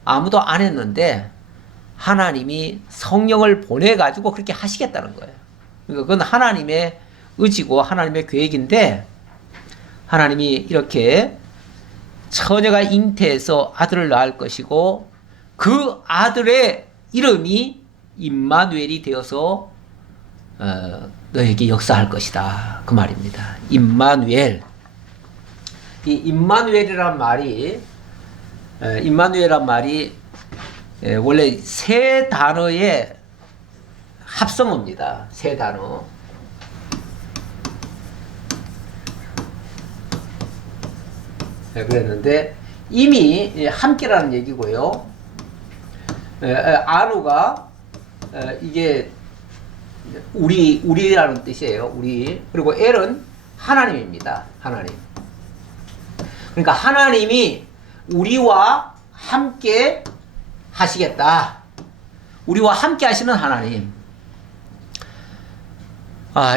아무도 안 했는데 하나님이 성령을 보내가지고 그렇게 하시겠다는 거예요. 그러니까 그건 하나님의 의지고 하나님의 계획인데 하나님이 이렇게 처녀가 잉태해서 아들을 낳을 것이고 그 아들의 이름이 임마누엘이 되어서 너에게 역사할 것이다. 그 말입니다. 임마누엘. 이 임마누엘이라는 말이 임마누엘이란 말이 원래 세 단어의 합성어입니다. 세 단어. 그랬는데 이미 함께라는 얘기고요. 아누가 이게 우리라는 뜻이에요. 우리. 그리고 엘은 하나님입니다. 하나님. 그러니까 하나님이 우리와 함께 하시겠다. 우리와 함께 하시는 하나님.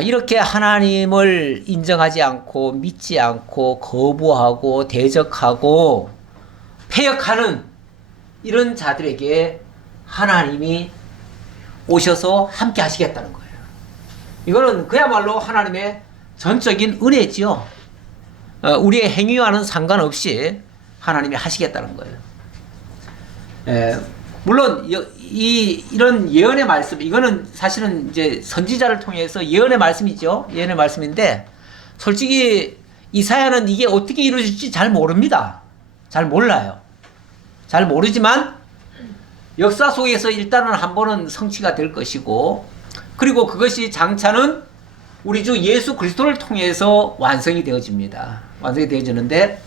이렇게 하나님을 인정하지 않고 믿지 않고 거부하고 대적하고 패역하는 이런 자들에게 하나님이 오셔서 함께 하시겠다는 거예요. 이거는 그야말로 하나님의 전적인 은혜지요. 우리의 행위와는 상관없이 하나님이 하시겠다는 거예요. 물론 이런 예언의 말씀, 이거는 사실은 이제 선지자를 통해서 예언의 말씀이죠. 예언의 말씀인데 솔직히 이사야는 이게 어떻게 이루어질지 잘 모릅니다. 잘 몰라요. 잘 모르지만 역사 속에서 일단은 한 번은 성취가 될 것이고, 그리고 그것이 장차는 우리 주 예수 그리스도를 통해서 완성이 되어집니다. 완성이 되어지는데,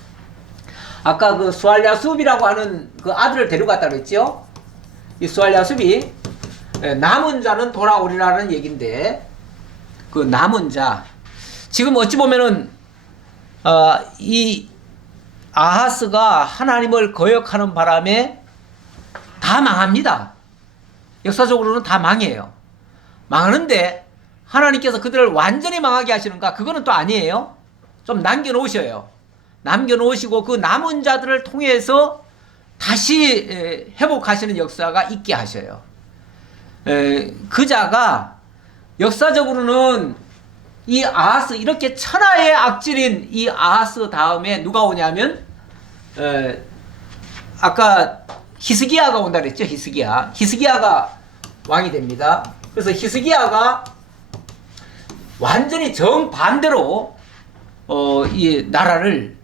아까 그 수알야숲이라고 하는 그 아들을 데려갔다 그랬죠? 이 수알야숲이 남은 자는 돌아오리라는 얘기인데, 그 남은 자, 지금 어찌 보면은 이 아하스가 하나님을 거역하는 바람에 다 망합니다. 역사적으로는 다 망해요. 망하는데 하나님께서 그들을 완전히 망하게 하시는가? 그거는 또 아니에요. 좀 남겨놓으셔요. 남겨놓으시고 그 남은 자들을 통해서 다시 회복하시는 역사가 있게 하셔요. 그 자가 역사적으로는 이 아하스, 이렇게 천하의 악질인 이 아하스 다음에 누가 오냐면 아까 히스기야가 온다 그랬죠. 히스기야가 왕이 됩니다. 그래서 히스기야가 완전히 정반대로 이 나라를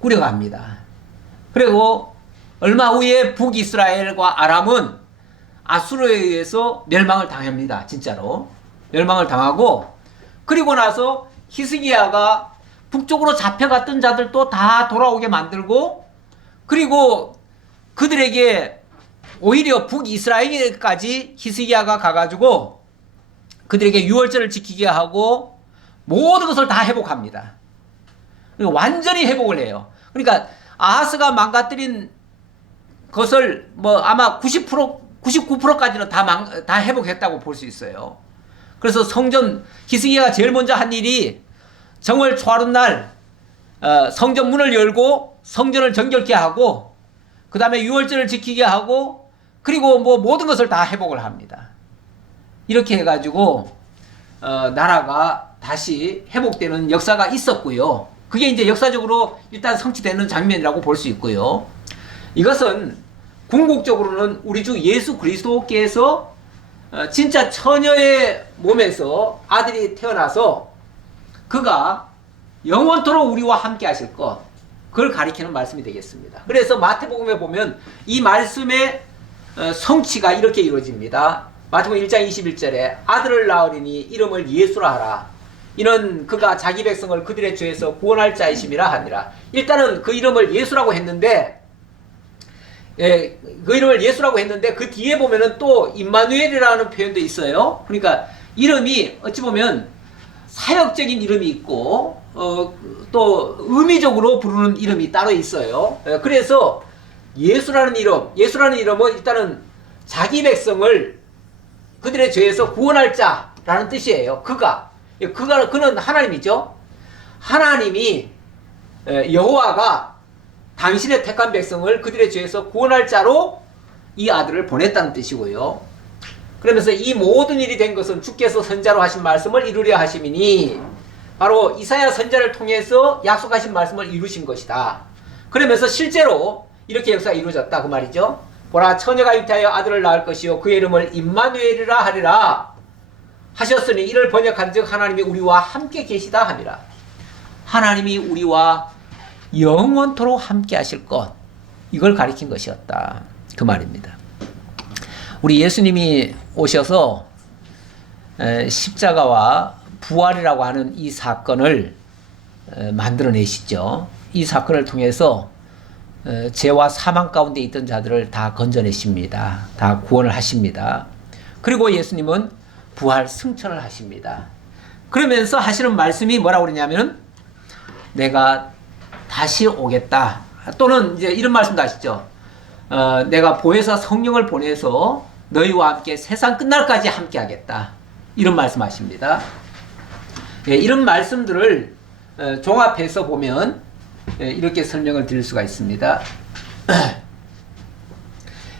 꾸려갑니다. 그리고 얼마 후에 북이스라엘과 아람은 아수르에 의해서 멸망을 당합니다. 진짜로 멸망을 당하고, 그리고 나서 히스기야가 북쪽으로 잡혀갔던 자들도 다 돌아오게 만들고, 그리고 그들에게 오히려 북이스라엘까지 히스기야가 가가지고 그들에게 유월절을 지키게 하고 모든 것을 다 회복합니다. 완전히 회복을 해요. 그러니까 아하스가 망가뜨린 것을 뭐 아마 90%, 99%까지는 다 회복했다고 볼 수 있어요. 그래서 성전, 히스기야가 제일 먼저 한 일이 정월 초하룻날 성전 문을 열고 성전을 정결케 하고, 그 다음에 유월절을 지키게 하고, 그리고 뭐 모든 것을 다 회복을 합니다. 이렇게 해가지고 나라가 다시 회복되는 역사가 있었고요. 그게 이제 역사적으로 일단 성취되는 장면이라고 볼 수 있고요. 이것은 궁극적으로는 우리 주 예수 그리스도께서 진짜 처녀의 몸에서 아들이 태어나서 그가 영원토록 우리와 함께 하실 것, 그걸 가리키는 말씀이 되겠습니다. 그래서 마태복음에 보면 이 말씀의 성취가 이렇게 이루어집니다. 마태복음 1장 21절에 아들을 낳으리니 이름을 예수라 하라. 이는 그가 자기 백성을 그들의 죄에서 구원할 자이심이라 하니라. 일단은 그 이름을 예수라고 했는데, 그 이름을 예수라고 했는데 그 뒤에 보면은 또 임마누엘이라는 표현도 있어요. 그러니까 이름이 어찌 보면 사역적인 이름이 있고 또 의미적으로 부르는 이름이 따로 있어요. 그래서 예수라는 이름은 일단은 자기 백성을 그들의 죄에서 구원할 자라는 뜻이에요. 그는 하나님이죠. 하나님이 여호와가 당신의 택한 백성을 그들의 죄에서 구원할 자로 이 아들을 보냈다는 뜻이고요. 그러면서 이 모든 일이 된 것은 주께서 선자로 하신 말씀을 이루려 하심이니, 바로 이사야 선자를 통해서 약속하신 말씀을 이루신 것이다. 그러면서 실제로 이렇게 역사가 이루어졌다 그 말이죠. 보라, 처녀가 잉태하여 아들을 낳을 것이요 그의 이름을 임마누엘이라 하리라 하셨으니 이를 번역한즉 하나님이 우리와 함께 계시다 함이라. 하나님이 우리와 영원토록 함께 하실 것, 이걸 가리킨 것이었다. 그 말입니다. 우리 예수님이 오셔서 십자가와 부활이라고 하는 이 사건을 만들어내시죠. 이 사건을 통해서 죄와 사망 가운데 있던 자들을 다 건져내십니다. 다 구원을 하십니다. 그리고 예수님은 부활 승천을 하십니다. 그러면서 하시는 말씀이 뭐라고 그러냐면 내가 다시 오겠다. 또는 이제 이런 말씀도 하시죠. 내가 보혜사 성령을 보내서 너희와 함께 세상 끝날까지 함께 하겠다. 이런 말씀하십니다. 이런 말씀들을 종합해서 보면 이렇게 설명을 드릴 수가 있습니다.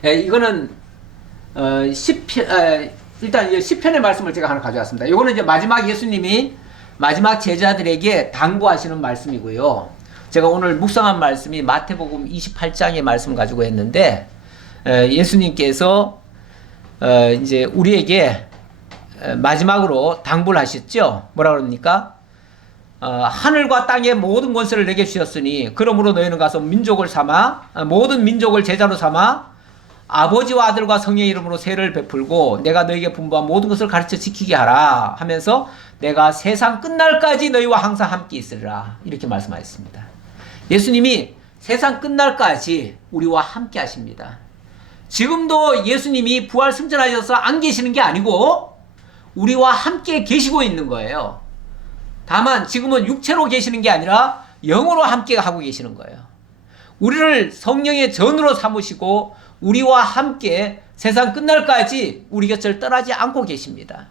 이거는 일단 시편의 말씀을 제가 하나 가져왔습니다. 이거는 이제 마지막 예수님이 마지막 제자들에게 당부하시는 말씀이고요. 제가 오늘 묵상한 말씀이 마태복음 28장의 말씀 가지고 했는데 예수님께서 이제 우리에게 마지막으로 당부를 하셨죠. 뭐라 그럽니까? 하늘과 땅의 모든 권세를 내게 주셨으니 그러므로 너희는 가서 민족을 삼아 모든 민족을 제자로 삼아 아버지와 아들과 성령의 이름으로 세례를 베풀고 내가 너희에게 분부한 모든 것을 가르쳐 지키게 하라 하면서 내가 세상 끝날까지 너희와 항상 함께 있으리라 이렇게 말씀하셨습니다. 예수님이 세상 끝날까지 우리와 함께 하십니다. 지금도 예수님이 부활 승천하셔서 안 계시는 게 아니고 우리와 함께 계시고 있는 거예요. 다만 지금은 육체로 계시는 게 아니라 영으로 함께 하고 계시는 거예요. 우리를 성령의 전으로 삼으시고 우리와 함께 세상 끝날까지 우리 곁을 떠나지 않고 계십니다.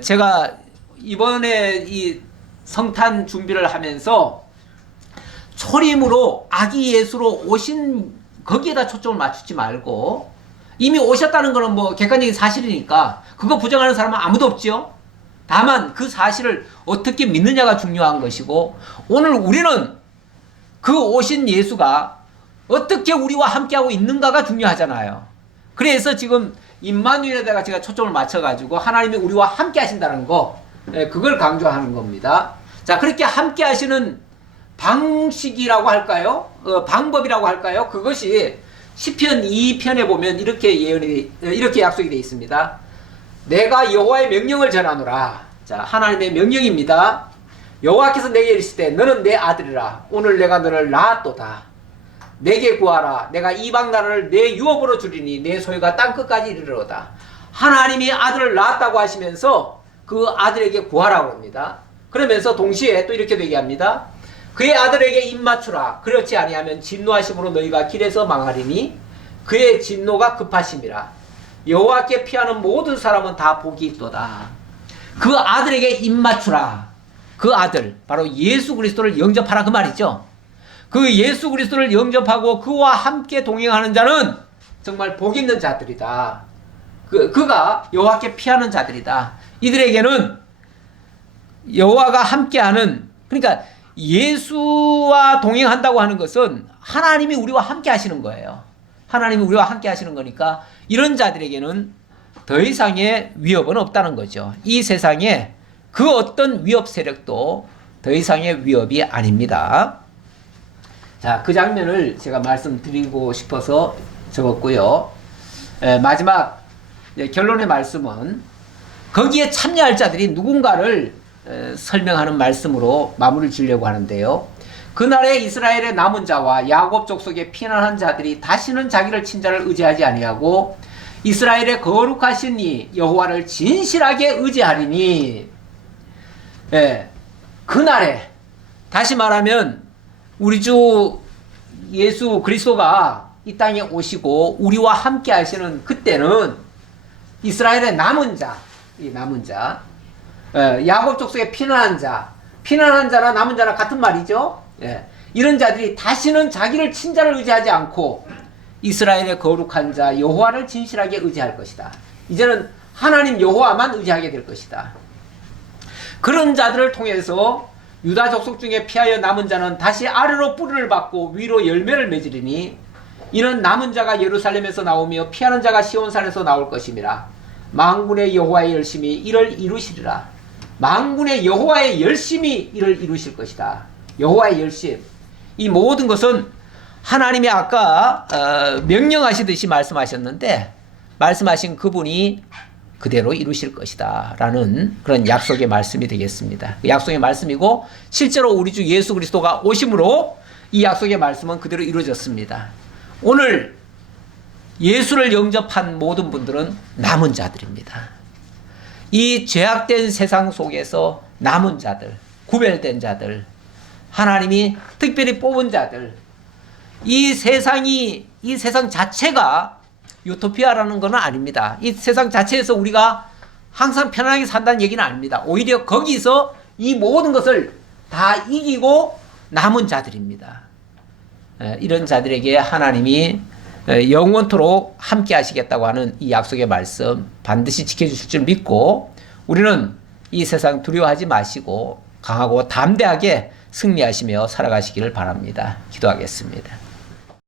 제가 이번에 이 성탄 준비를 하면서 초림으로 아기 예수로 오신 거기에다 초점을 맞추지 말고 이미 오셨다는 거는 뭐 객관적인 사실이니까 그거 부정하는 사람은 아무도 없죠. 다만 그 사실을 어떻게 믿느냐가 중요한 것이고 오늘 우리는 그 오신 예수가 어떻게 우리와 함께하고 있는가가 중요하잖아요. 그래서 지금 임마누엘에다가 제가 초점을 맞춰가지고 하나님이 우리와 함께 하신다는 거 그걸 강조하는 겁니다. 자, 그렇게 함께 하시는 방식이라고 할까요? 방법이라고 할까요? 그것이 시편 2편에 보면 이렇게 약속이 되어 있습니다. 내가 여호와의 명령을 전하노라. 자, 하나님의 명령입니다. 여호와께서 내게 이르시되 너는 내 아들이라. 오늘 내가 너를 낳았도다. 내게 구하라. 내가 이방 나라를 내 유업으로 주리니 내 소유가 땅끝까지 이르러다. 하나님이 아들을 낳았다고 하시면서 그 아들에게 구하라고 합니다. 그러면서 동시에 또 이렇게 되게 합니다. 그의 아들에게 입맞추라. 그렇지 아니하면 진노하심으로 너희가 길에서 망하리니 그의 진노가 급하심이라. 여호와께 피하는 모든 사람은 다 복이 있도다. 그 아들에게 입맞추라. 그 아들 바로 예수 그리스도를 영접하라 그 말이죠. 그 예수 그리스도를 영접하고 그와 함께 동행하는 자는 정말 복 있는 자들이다. 그가 여호와께 피하는 자들이다. 이들에게는 여호와가 함께하는, 그러니까 예수와 동행한다고 하는 것은 하나님이 우리와 함께 하시는 거예요. 하나님이 우리와 함께 하시는 거니까 이런 자들에게는 더 이상의 위협은 없다는 거죠. 이 세상에 그 어떤 위협 세력도 더 이상의 위협이 아닙니다. 자, 그 장면을 제가 말씀드리고 싶어서 적었고요. 마지막 결론의 말씀은 거기에 참여할 자들이 누군가를 설명하는 말씀으로 마무리를 지으려고 하는데요. 그날에 이스라엘의 남은 자와 야곱 족속에 피난한 자들이 다시는 자기를 친자를 의지하지 아니하고 이스라엘의 거룩하신 이 여호와를 진실하게 의지하리니. 그날에 다시 말하면 우리 주 예수 그리스도가 이 땅에 오시고 우리와 함께 하시는 그때는 이스라엘의 남은 자, 이 남은 자, 야곱 족속에 피난한 자나 남은 자나 같은 말이죠. 이런 자들이 다시는 자기를 친자를 의지하지 않고 이스라엘의 거룩한 자 여호와를 진실하게 의지할 것이다. 이제는 하나님 여호와만 의지하게 될 것이다. 그런 자들을 통해서 유다 족속 중에 피하여 남은 자는 다시 아래로 뿌리를 받고 위로 열매를 맺으리니 이는 남은 자가 예루살렘에서 나오며 피하는 자가 시온산에서 나올 것임이라. 만군의 여호와의 열심이 이를 이루시리라. 만군의 여호와의 열심이 이를 이루실 것이다. 여호와의 열심, 이 모든 것은 하나님이 아까 명령하시듯이 말씀하셨는데 말씀하신 그분이 그대로 이루실 것이다 라는 그런 약속의 말씀이 되겠습니다. 그 약속의 말씀이고 실제로 우리 주 예수 그리스도가 오심으로 이 약속의 말씀은 그대로 이루어졌습니다. 오늘 예수를 영접한 모든 분들은 남은 자들입니다. 이 죄악된 세상 속에서 남은 자들, 구별된 자들, 하나님이 특별히 뽑은 자들, 이 세상 자체가 유토피아라는 것은 아닙니다. 이 세상 자체에서 우리가 항상 편안하게 산다는 얘기는 아닙니다. 오히려 거기서 이 모든 것을 다 이기고 남은 자들입니다. 이런 자들에게 하나님이 영원토록 함께 하시겠다고 하는 이 약속의 말씀 반드시 지켜주실 줄 믿고 우리는 이 세상 두려워하지 마시고 강하고 담대하게 승리하시며 살아가시기를 바랍니다. 기도하겠습니다.